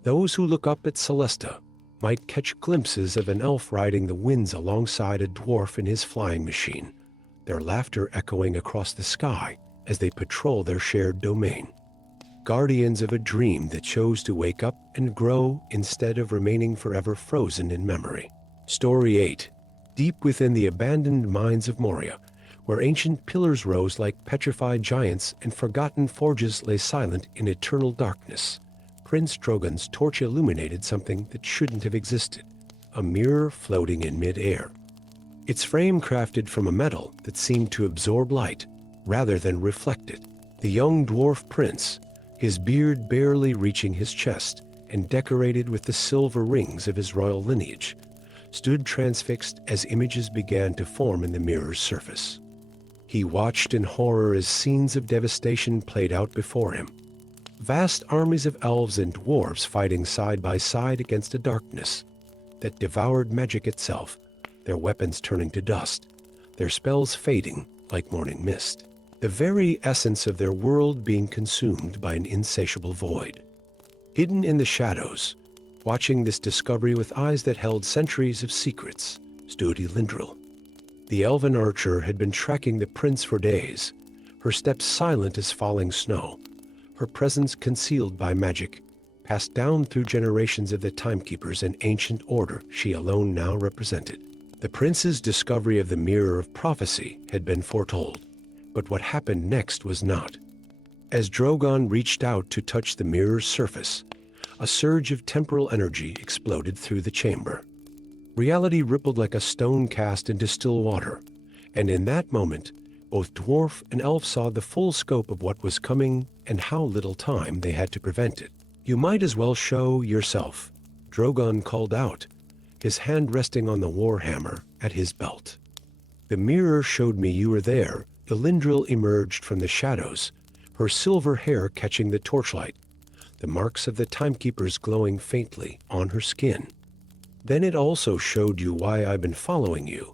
those who look up at Celesta might catch glimpses of an elf riding the winds alongside a dwarf in his flying machine, their laughter echoing across the sky as they patrol their shared domain. Guardians of a dream that chose to wake up and grow instead of remaining forever frozen in memory. Story 8. Deep within the abandoned mines of Moria, where ancient pillars rose like petrified giants and forgotten forges lay silent in eternal darkness, Prince Drogon's torch illuminated something that shouldn't have existed, a mirror floating in mid-air. Its frame crafted from a metal that seemed to absorb light rather than reflect it. The young dwarf prince, his beard barely reaching his chest and decorated with the silver rings of his royal lineage, stood transfixed as images began to form in the mirror's surface. He watched in horror as scenes of devastation played out before him. Vast armies of elves and dwarves fighting side by side against a darkness that devoured magic itself, their weapons turning to dust, their spells fading like morning mist, the very essence of their world being consumed by an insatiable void. Hidden in the shadows, watching this discovery with eyes that held centuries of secrets, stood Elendril. The elven archer had been tracking the prince for days, her steps silent as falling snow, her presence concealed by magic, passed down through generations of the timekeepers and ancient order she alone now represented. The prince's discovery of the mirror of prophecy had been foretold, but what happened next was not. As Drogon reached out to touch the mirror's surface, a surge of temporal energy exploded through the chamber. Reality rippled like a stone cast into still water, and in that moment, both dwarf and elf saw the full scope of what was coming and how little time they had to prevent it. "You might as well show yourself," Drogon called out, his hand resting on the warhammer at his belt. "The mirror showed me you were there." Elendril emerged from the shadows, her silver hair catching the torchlight, the marks of the timekeepers glowing faintly on her skin. "Then it also showed you why I've been following you,"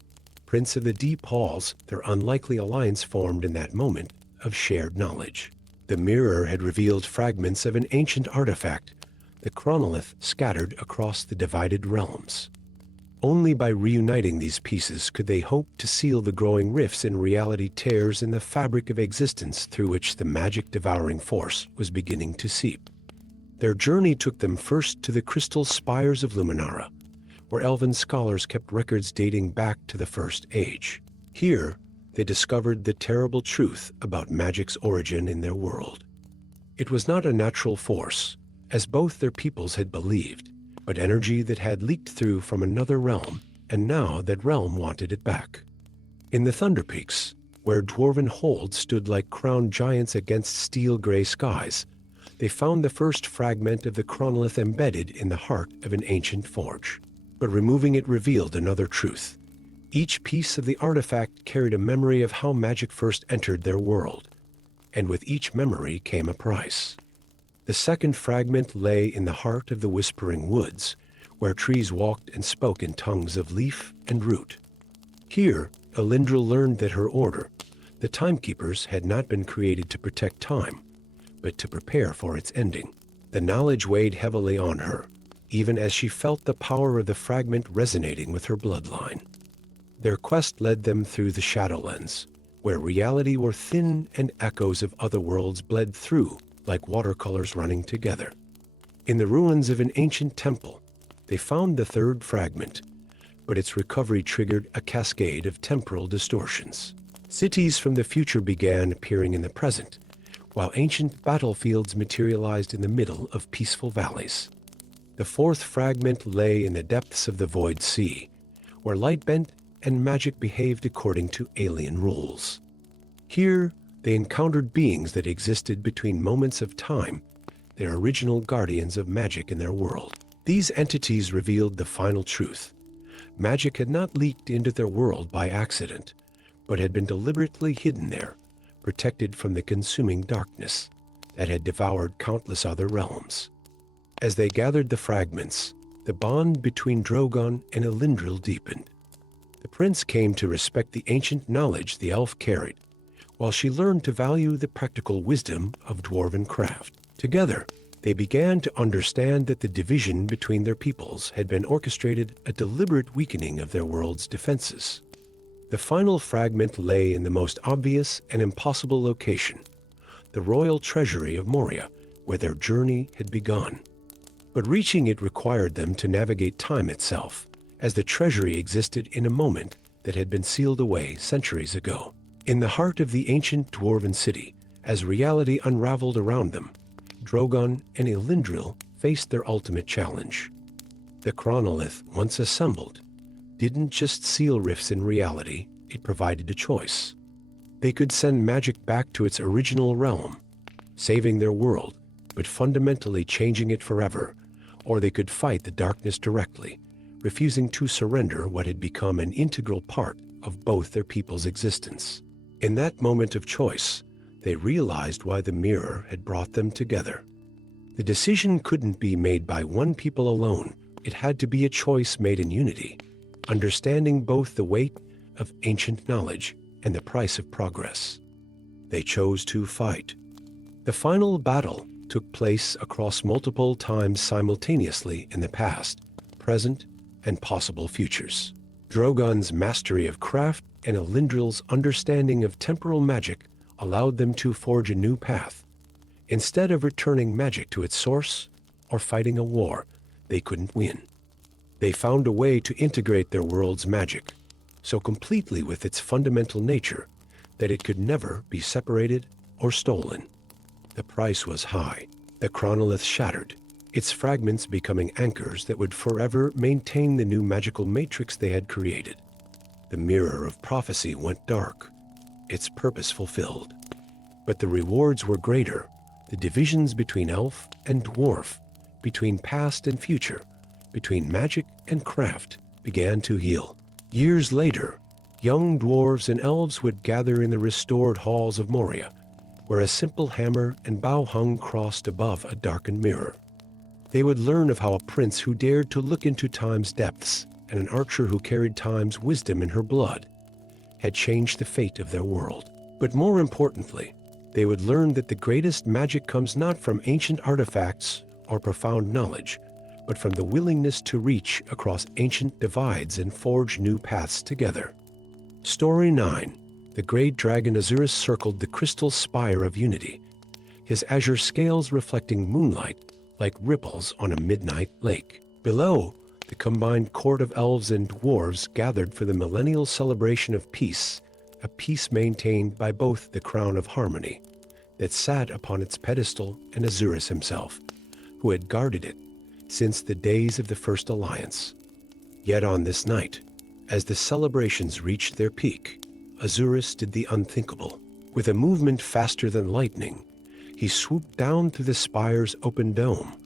Prince of the Deep Halls, their unlikely alliance formed in that moment of shared knowledge. The mirror had revealed fragments of an ancient artifact, the chronolith scattered across the divided realms. Only by reuniting these pieces could they hope to seal the growing rifts in reality, tears in the fabric of existence through which the magic-devouring force was beginning to seep. Their journey took them first to the crystal spires of Luminara, where elven scholars kept records dating back to the First Age. Here, they discovered the terrible truth about magic's origin in their world. It was not a natural force, as both their peoples had believed, but energy that had leaked through from another realm, and now that realm wanted it back. In the Thunder Peaks, where dwarven holds stood like crowned giants against steel-gray skies, they found the first fragment of the chronolith embedded in the heart of an ancient forge. But removing it revealed another truth. Each piece of the artifact carried a memory of how magic first entered their world, and with each memory came a price. The second fragment lay in the heart of the Whispering Woods, where trees walked and spoke in tongues of leaf and root. Here, Elindril learned that her order, the Timekeepers, had not been created to protect time, but to prepare for its ending. The knowledge weighed heavily on her, even as she felt the power of the fragment resonating with her bloodline. Their quest led them through the Shadowlands, where reality were thin and echoes of other worlds bled through like watercolors running together. In the ruins of an ancient temple, they found the third fragment, but its recovery triggered a cascade of temporal distortions. Cities from the future began appearing in the present, while ancient battlefields materialized in the middle of peaceful valleys. The fourth fragment lay in the depths of the Void Sea, where light bent and magic behaved according to alien rules. Here, they encountered beings that existed between moments of time, their original guardians of magic in their world. These entities revealed the final truth. Magic had not leaked into their world by accident, but had been deliberately hidden there, protected from the consuming darkness that had devoured countless other realms. As they gathered the fragments, the bond between Drogon and Elindril deepened. The prince came to respect the ancient knowledge the elf carried, while she learned to value the practical wisdom of dwarven craft. Together, they began to understand that the division between their peoples had been orchestrated, a deliberate weakening of their world's defenses. The final fragment lay in the most obvious and impossible location, the royal treasury of Moria, where their journey had begun. But reaching it required them to navigate time itself, as the treasury existed in a moment that had been sealed away centuries ago. In the heart of the ancient dwarven city, as reality unraveled around them, Drogon and Elindril faced their ultimate challenge. The chronolith, once assembled, didn't just seal rifts in reality, it provided a choice. They could send magic back to its original realm, saving their world, but fundamentally changing it forever, or they could fight the darkness directly, refusing to surrender what had become an integral part of both their people's existence. In that moment of choice, they realized why the mirror had brought them together. The decision couldn't be made by one people alone. It had to be a choice made in unity, understanding both the weight of ancient knowledge and the price of progress. They chose to fight. The final battle took place across multiple times simultaneously in the past, present, and possible futures. Drogon's mastery of craft and Elindril's understanding of temporal magic allowed them to forge a new path. Instead of returning magic to its source or fighting a war they couldn't win, they found a way to integrate their world's magic so completely with its fundamental nature that it could never be separated or stolen. The price was high. The chronolith shattered, its fragments becoming anchors that would forever maintain the new magical matrix they had created. The mirror of prophecy went dark, its purpose fulfilled. But the rewards were greater. The divisions between elf and dwarf, between past and future, between magic and craft, began to heal. Years later, young dwarves and elves would gather in the restored halls of Moria, where a simple hammer and bow hung crossed above a darkened mirror. They would learn of how a prince who dared to look into time's depths and an archer who carried time's wisdom in her blood had changed the fate of their world. But more importantly, they would learn that the greatest magic comes not from ancient artifacts or profound knowledge, but from the willingness to reach across ancient divides and forge new paths together. Story 9. The great dragon Azurus circled the crystal spire of unity, his azure scales reflecting moonlight like ripples on a midnight lake. Below, the combined court of elves and dwarves gathered for the millennial celebration of peace, a peace maintained by both the crown of harmony that sat upon its pedestal and Azurus himself, who had guarded it since the days of the first alliance. Yet on this night, as the celebrations reached their peak, Azurus did the unthinkable. With a movement faster than lightning, he swooped down through the spire's open dome,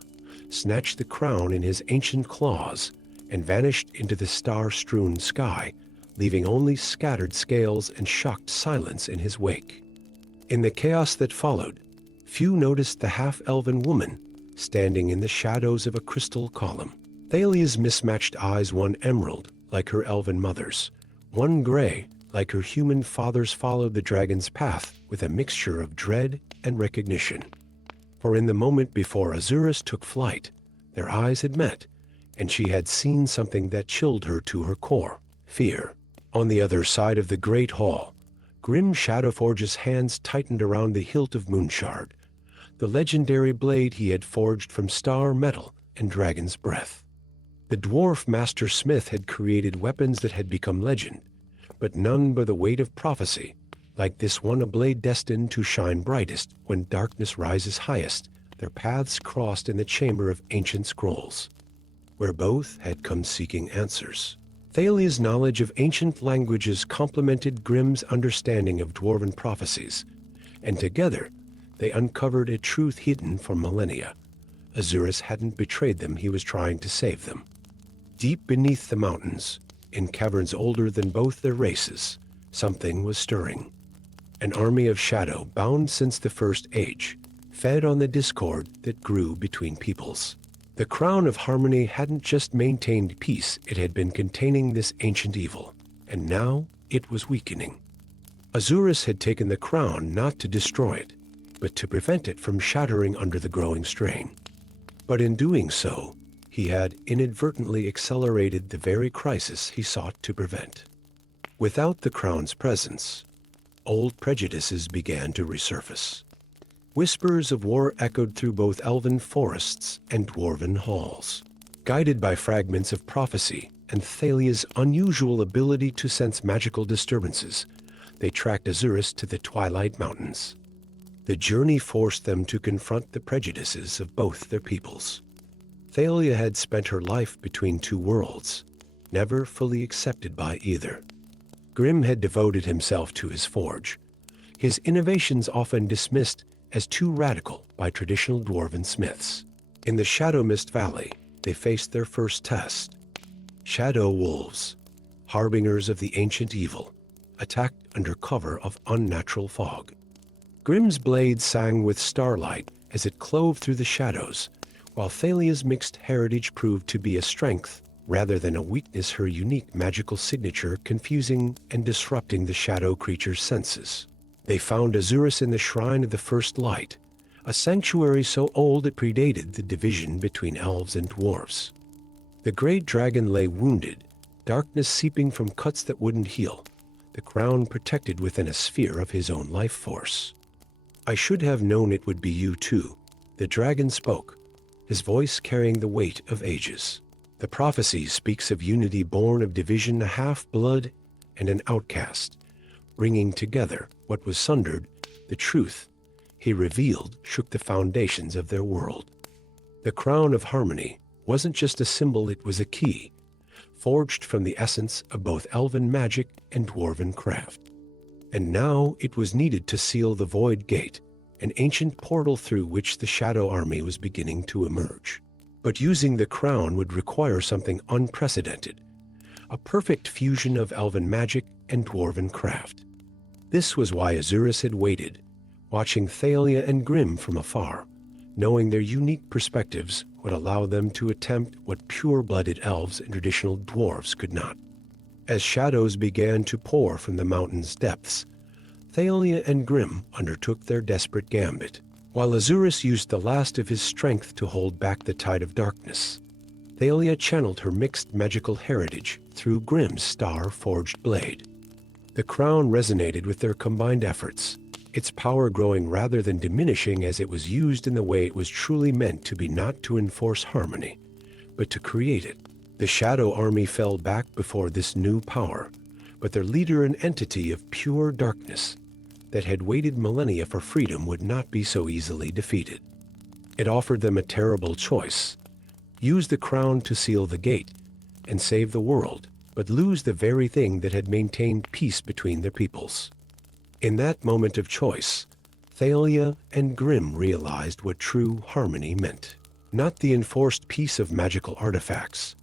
snatched the crown in his ancient claws, and vanished into the star-strewn sky, leaving only scattered scales and shocked silence in his wake. In the chaos that followed, few noticed the half-elven woman standing in the shadows of a crystal column. Thalia's mismatched eyes, one emerald like her elven mother's, one gray like her human father's, followed the dragon's path with a mixture of dread and recognition. For in the moment before Azurus took flight, their eyes had met, and she had seen something that chilled her to her core: fear. On the other side of the great hall, grim Shadowforge's hands tightened around the hilt of Moonshard, the legendary blade he had forged from star metal and dragon's breath. The dwarf master smith had created weapons that had become legend, but none bore the weight of prophecy like this one, a blade destined to shine brightest when darkness rises highest. Their paths crossed in the chamber of ancient scrolls, where both had come seeking answers. Thalia's knowledge of ancient languages complemented Grimm's understanding of dwarven prophecies, and together they uncovered a truth hidden for millennia. Azurus hadn't betrayed them, he was trying to save them. Deep beneath the mountains, in caverns older than both their races, something was stirring. An army of shadow, bound since the First Age, fed on the discord that grew between peoples. The crown of harmony hadn't just maintained peace, it had been containing this ancient evil, and now it was weakening. Azurus had taken the crown not to destroy it, but to prevent it from shattering under the growing strain. But in doing so, he had inadvertently accelerated the very crisis he sought to prevent. Without the crown's presence, old prejudices began to resurface. Whispers of war echoed through both elven forests and dwarven halls. Guided by fragments of prophecy and Thalia's unusual ability to sense magical disturbances, they tracked Azurus to the Twilight Mountains. The journey forced them to confront the prejudices of both their peoples. Thalia had spent her life between two worlds, never fully accepted by either. Grimm had devoted himself to his forge, his innovations often dismissed as too radical by traditional dwarven smiths. In the Shadow Mist Valley, they faced their first test. Shadow wolves, harbingers of the ancient evil, attacked under cover of unnatural fog. Grimm's blade sang with starlight as it clove through the shadows, while Thalia's mixed heritage proved to be a strength rather than a weakness, her unique magical signature confusing and disrupting the shadow creature's senses. They found Azurus in the Shrine of the First Light, a sanctuary so old it predated the division between elves and dwarves. The great dragon lay wounded, darkness seeping from cuts that wouldn't heal, the crown protected within a sphere of his own life force. "I should have known it would be you too," the dragon spoke, his voice carrying the weight of ages. "The prophecy speaks of unity born of division, a half-blood and an outcast, bringing together what was sundered. The truth he revealed shook the foundations of their world. The crown of harmony wasn't just a symbol, it was a key, forged from the essence of both elven magic and dwarven craft. And now it was needed to seal the Void Gate, an ancient portal through which the Shadow Army was beginning to emerge. But using the crown would require something unprecedented, a perfect fusion of elven magic and dwarven craft. This was why Azurus had waited, watching Thalia and Grimm from afar, knowing their unique perspectives would allow them to attempt what pure-blooded elves and traditional dwarves could not. As shadows began to pour from the mountain's depths, Thalia and Grimm undertook their desperate gambit, while Azurus used the last of his strength to hold back the tide of darkness. Thalia channeled her mixed magical heritage through Grimm's star-forged blade. The crown resonated with their combined efforts, its power growing rather than diminishing as it was used in the way it was truly meant to be, not to enforce harmony, but to create it. The Shadow Army fell back before this new power, but their leader, an entity of pure darkness that had waited millennia for freedom, would not be so easily defeated. It offered them a terrible choice: use the crown to seal the gate and save the world, but lose the very thing that had maintained peace between their peoples. In that moment of choice, Thalia and Grimm realized what true harmony meant. Not the enforced peace of magical artifacts,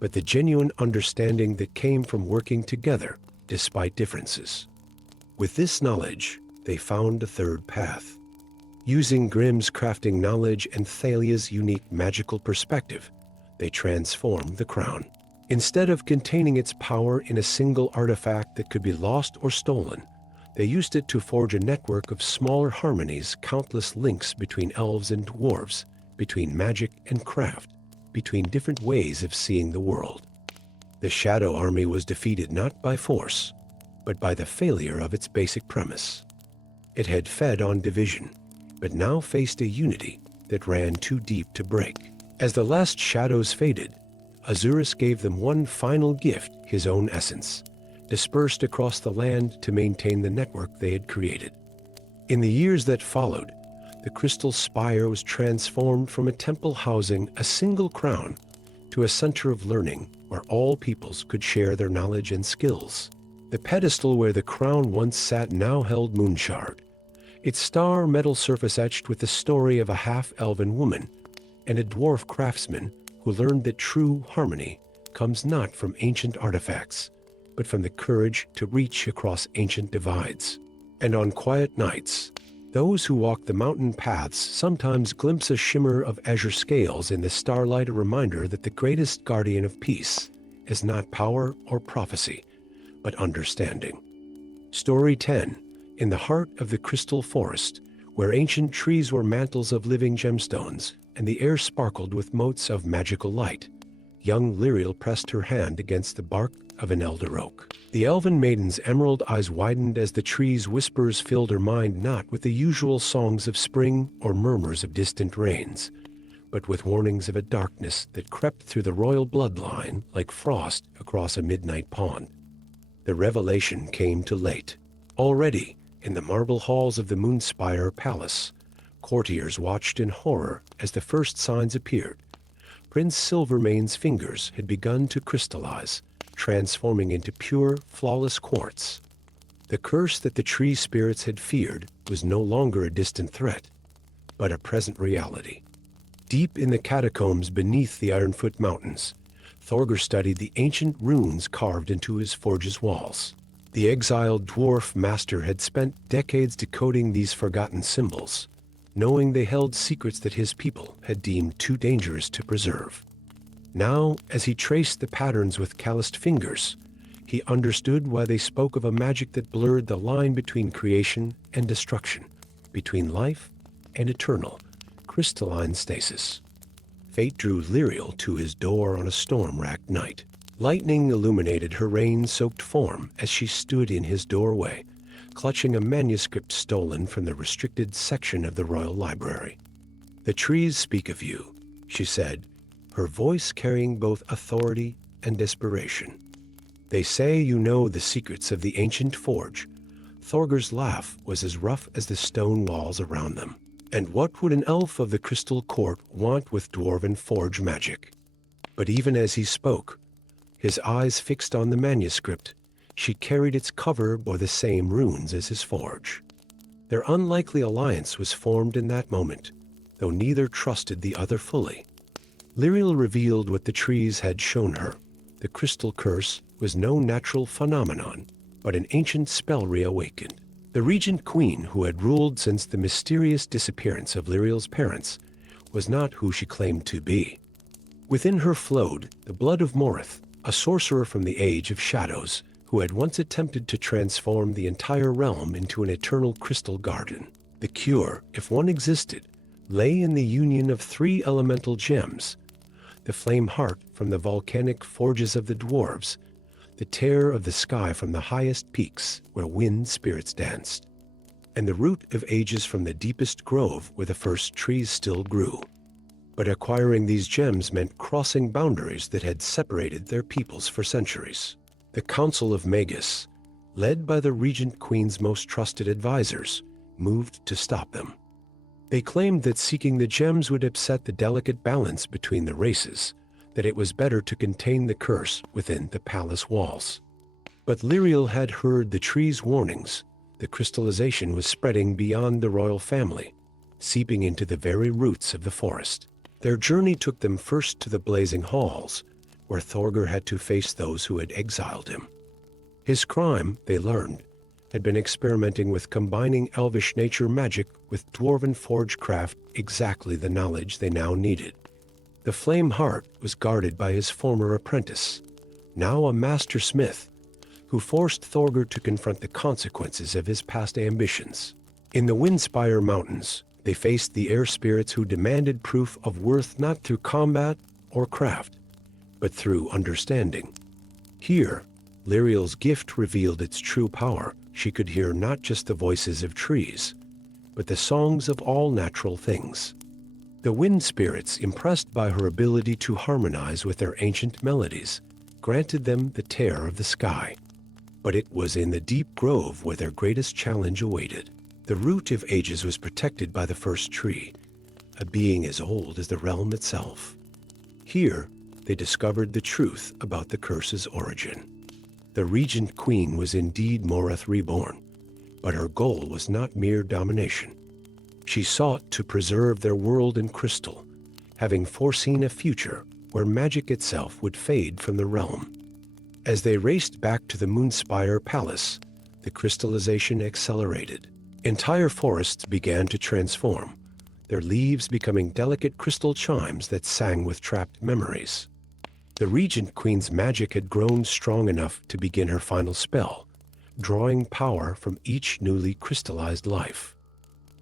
but the genuine understanding that came from working together despite differences. With this knowledge, they found a third path. Using Grimm's crafting knowledge and Thalia's unique magical perspective, they transformed the crown. Instead of containing its power in a single artifact that could be lost or stolen, they used it to forge a network of smaller harmonies, countless links between elves and dwarves, between magic and craft, between different ways of seeing the world. The Shadow Army was defeated not by force, but by the failure of its basic premise. It had fed on division, but now faced a unity that ran too deep to break. As the last shadows faded, Azurus gave them one final gift, his own essence, dispersed across the land to maintain the network they had created. In the years that followed, the crystal spire was transformed from a temple housing a single crown to a center of learning where all peoples could share their knowledge and skills. The pedestal where the crown once sat now held Moonshard, its star metal surface etched with the story of a half-elven woman and a dwarf craftsman who learned that true harmony comes not from ancient artifacts, but from the courage to reach across ancient divides. And on quiet nights, those who walk the mountain paths sometimes glimpse a shimmer of azure scales in the starlight, a reminder that the greatest guardian of peace is not power or prophecy, but understanding. Story 10. In the heart of the crystal forest, where ancient trees were mantles of living gemstones, and the air sparkled with motes of magical light, young Lyriel pressed her hand against the bark of an elder oak. The elven maiden's emerald eyes widened as the tree's whispers filled her mind, not with the usual songs of spring or murmurs of distant rains, but with warnings of a darkness that crept through the royal bloodline like frost across a midnight pond. The revelation came too late. Already, in the marble halls of the Moonspire Palace, courtiers watched in horror as the first signs appeared. Prince Silvermane's fingers had begun to crystallize, transforming into pure, flawless quartz. The curse that the tree spirits had feared was no longer a distant threat, but a present reality. Deep in the catacombs beneath the Ironfoot Mountains, Thorgr studied the ancient runes carved into his forge's walls. The exiled dwarf master had spent decades decoding these forgotten symbols, knowing they held secrets that his people had deemed too dangerous to preserve. Now, as he traced the patterns with calloused fingers, he understood why they spoke of a magic that blurred the line between creation and destruction, between life and eternal, crystalline stasis. Fate drew Lyriel to his door on a storm-racked night. Lightning illuminated her rain-soaked form as she stood in his doorway, clutching a manuscript stolen from the restricted section of the royal library. "The trees speak of you," she said, her voice carrying both authority and desperation. "They say you know the secrets of the ancient forge." Thorgr's laugh was as rough as the stone walls around them. And what would an elf of the Crystal Court want with dwarven forge magic? But even as he spoke, his eyes fixed on the manuscript, she carried its cover bore the same runes as his forge. Their unlikely alliance was formed in that moment, though neither trusted the other fully. Lyriel revealed what the trees had shown her. The crystal curse was no natural phenomenon, but an ancient spell reawakened. The regent queen, who had ruled since the mysterious disappearance of Lyriel's parents, was not who she claimed to be. Within her flowed the blood of Morith, a sorcerer from the Age of Shadows who had once attempted to transform the entire realm into an eternal crystal garden. The cure, if one existed, lay in the union of three elemental gems: the flame heart from the volcanic forges of the dwarves, the tear of the sky from the highest peaks where wind spirits danced, and the root of ages from the deepest grove where the first trees still grew. But acquiring these gems meant crossing boundaries that had separated their peoples for centuries. The Council of Magus, led by the Regent Queen's most trusted advisors, moved to stop them. They claimed that seeking the gems would upset the delicate balance between the races, that it was better to contain the curse within the palace walls. But Lyriel had heard the tree's warnings. The crystallization was spreading beyond the royal family, seeping into the very roots of the forest. Their journey took them first to the blazing halls, where Thorgr had to face those who had exiled him. His crime, they learned, had been experimenting with combining elvish nature magic with dwarven forgecraft, exactly the knowledge they now needed. The flame heart was guarded by his former apprentice, now a master smith, who forced Thorgr to confront the consequences of his past ambitions. In the Windspire Mountains, they faced the air spirits who demanded proof of worth not through combat or craft, but through understanding. Here, Lyriel's gift revealed its true power. She could hear not just the voices of trees, but the songs of all natural things. The wind spirits, impressed by her ability to harmonize with their ancient melodies, granted them the tear of the sky. But it was in the deep grove where their greatest challenge awaited. The root of ages was protected by the first tree, a being as old as the realm itself. Here, they discovered the truth about the curse's origin. The Regent Queen was indeed Moreth reborn, but her goal was not mere domination. She sought to preserve their world in crystal, having foreseen a future where magic itself would fade from the realm. As they raced back to the Moonspire Palace, the crystallization accelerated. Entire forests began to transform, their leaves becoming delicate crystal chimes that sang with trapped memories. The Regent Queen's magic had grown strong enough to begin her final spell, drawing power from each newly crystallized life.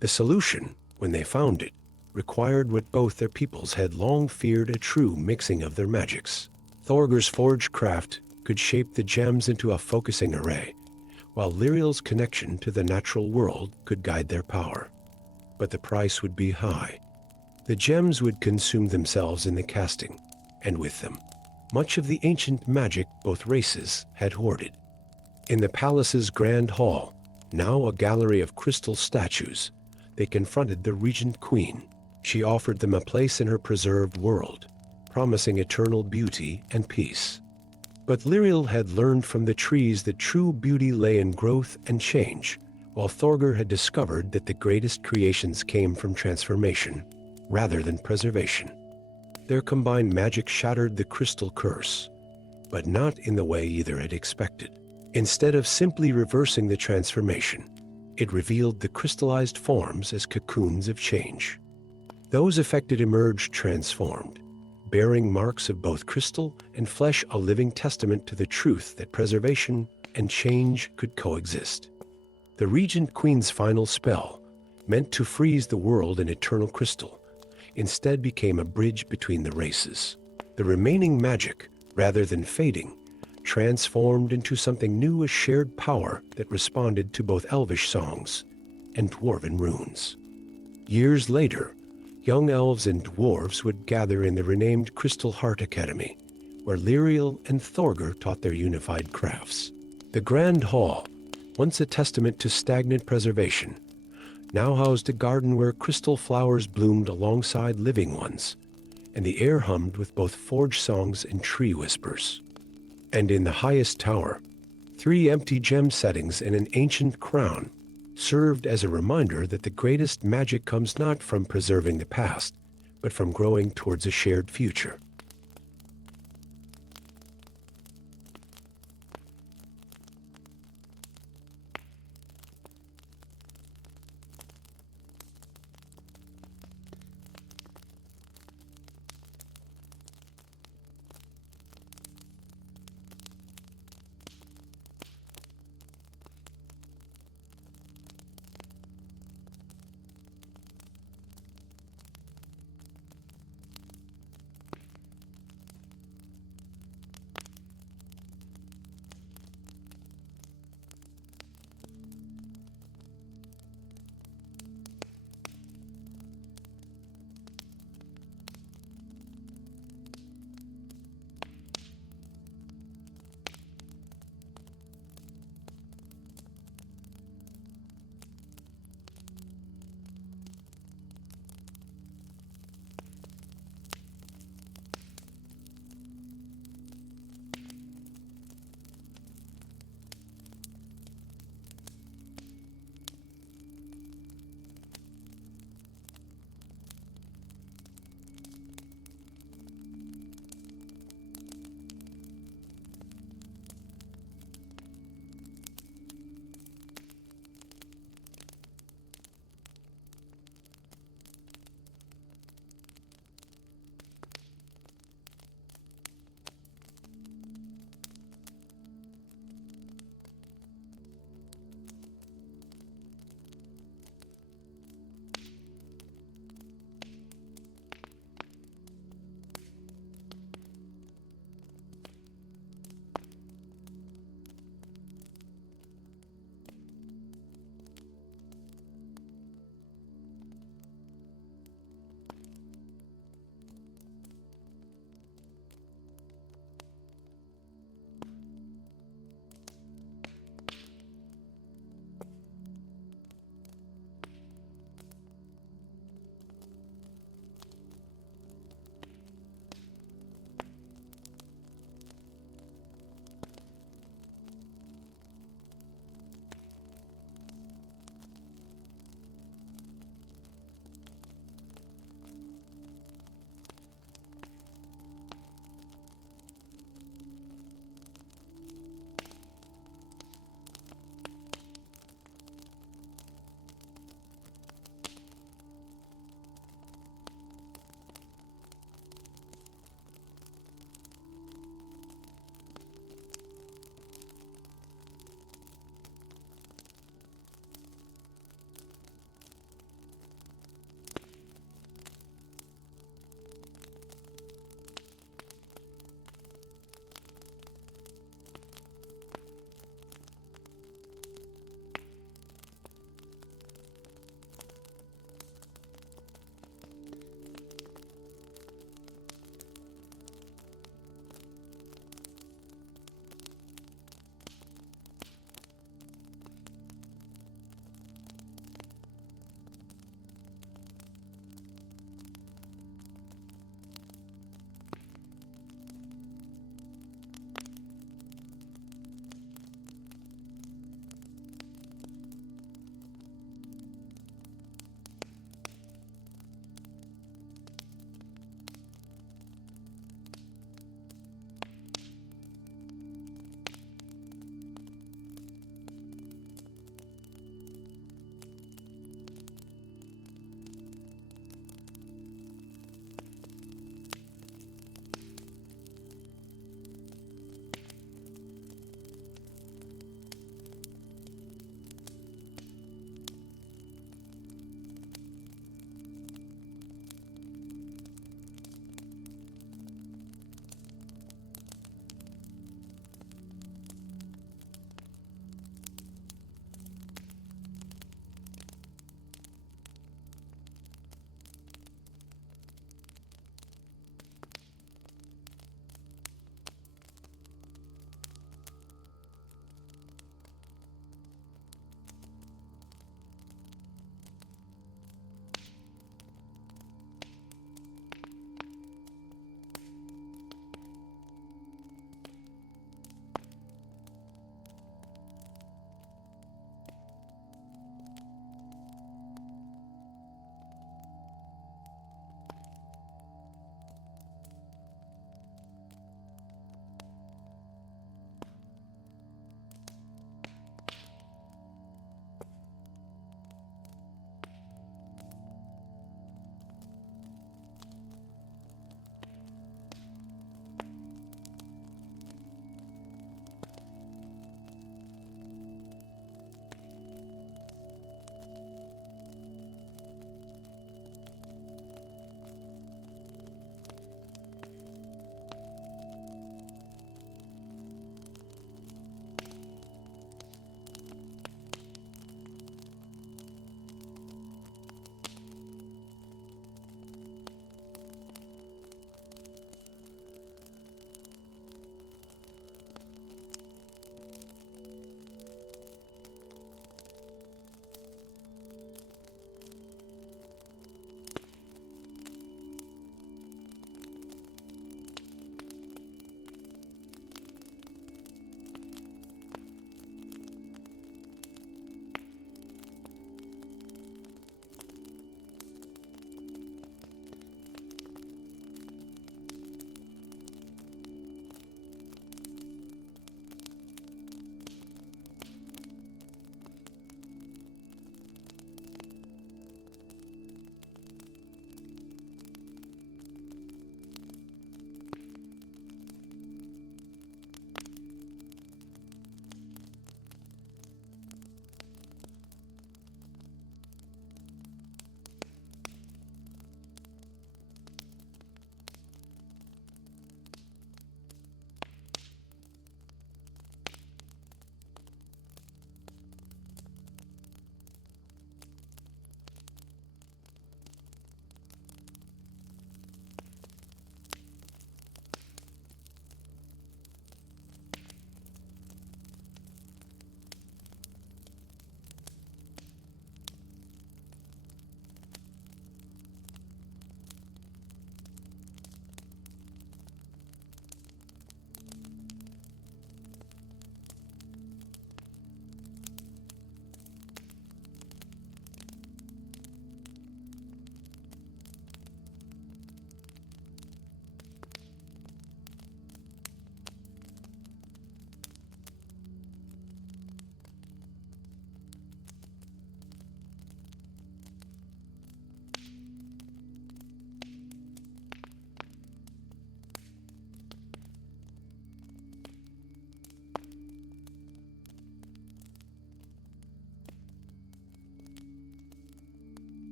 The solution, when they found it, required what both their peoples had long feared: a true mixing of their magics. Thorgr's forgecraft could shape the gems into a focusing array, while Lyriel's connection to the natural world could guide their power. But the price would be high. The gems would consume themselves in the casting, and with them, much of the ancient magic both races had hoarded. In the palace's grand hall, now a gallery of crystal statues, they confronted the Regent Queen. She offered them a place in her preserved world, promising eternal beauty and peace. But Lyriel had learned from the trees that true beauty lay in growth and change, while Thorgr had discovered that the greatest creations came from transformation, rather than preservation. Their combined magic shattered the crystal curse, but not in the way either had expected. Instead of simply reversing the transformation, it revealed the crystallized forms as cocoons of change. Those affected emerged transformed, bearing marks of both crystal and flesh, a living testament to the truth that preservation and change could coexist. The Regent Queen's final spell, meant to freeze the world in eternal crystal, instead became a bridge between the races. The remaining magic, rather than fading, transformed into something new: a shared power that responded to both elvish songs and dwarven runes. Years later, young elves and dwarves would gather in the renamed Crystal Heart Academy, where Lyriel and Thorgr taught their unified crafts. The Grand Hall, once a testament to stagnant preservation, now housed a garden where crystal flowers bloomed alongside living ones, and the air hummed with both forge songs and tree whispers. And in the highest tower, 3 empty gem settings and an ancient crown served as a reminder that the greatest magic comes not from preserving the past, but from growing towards a shared future.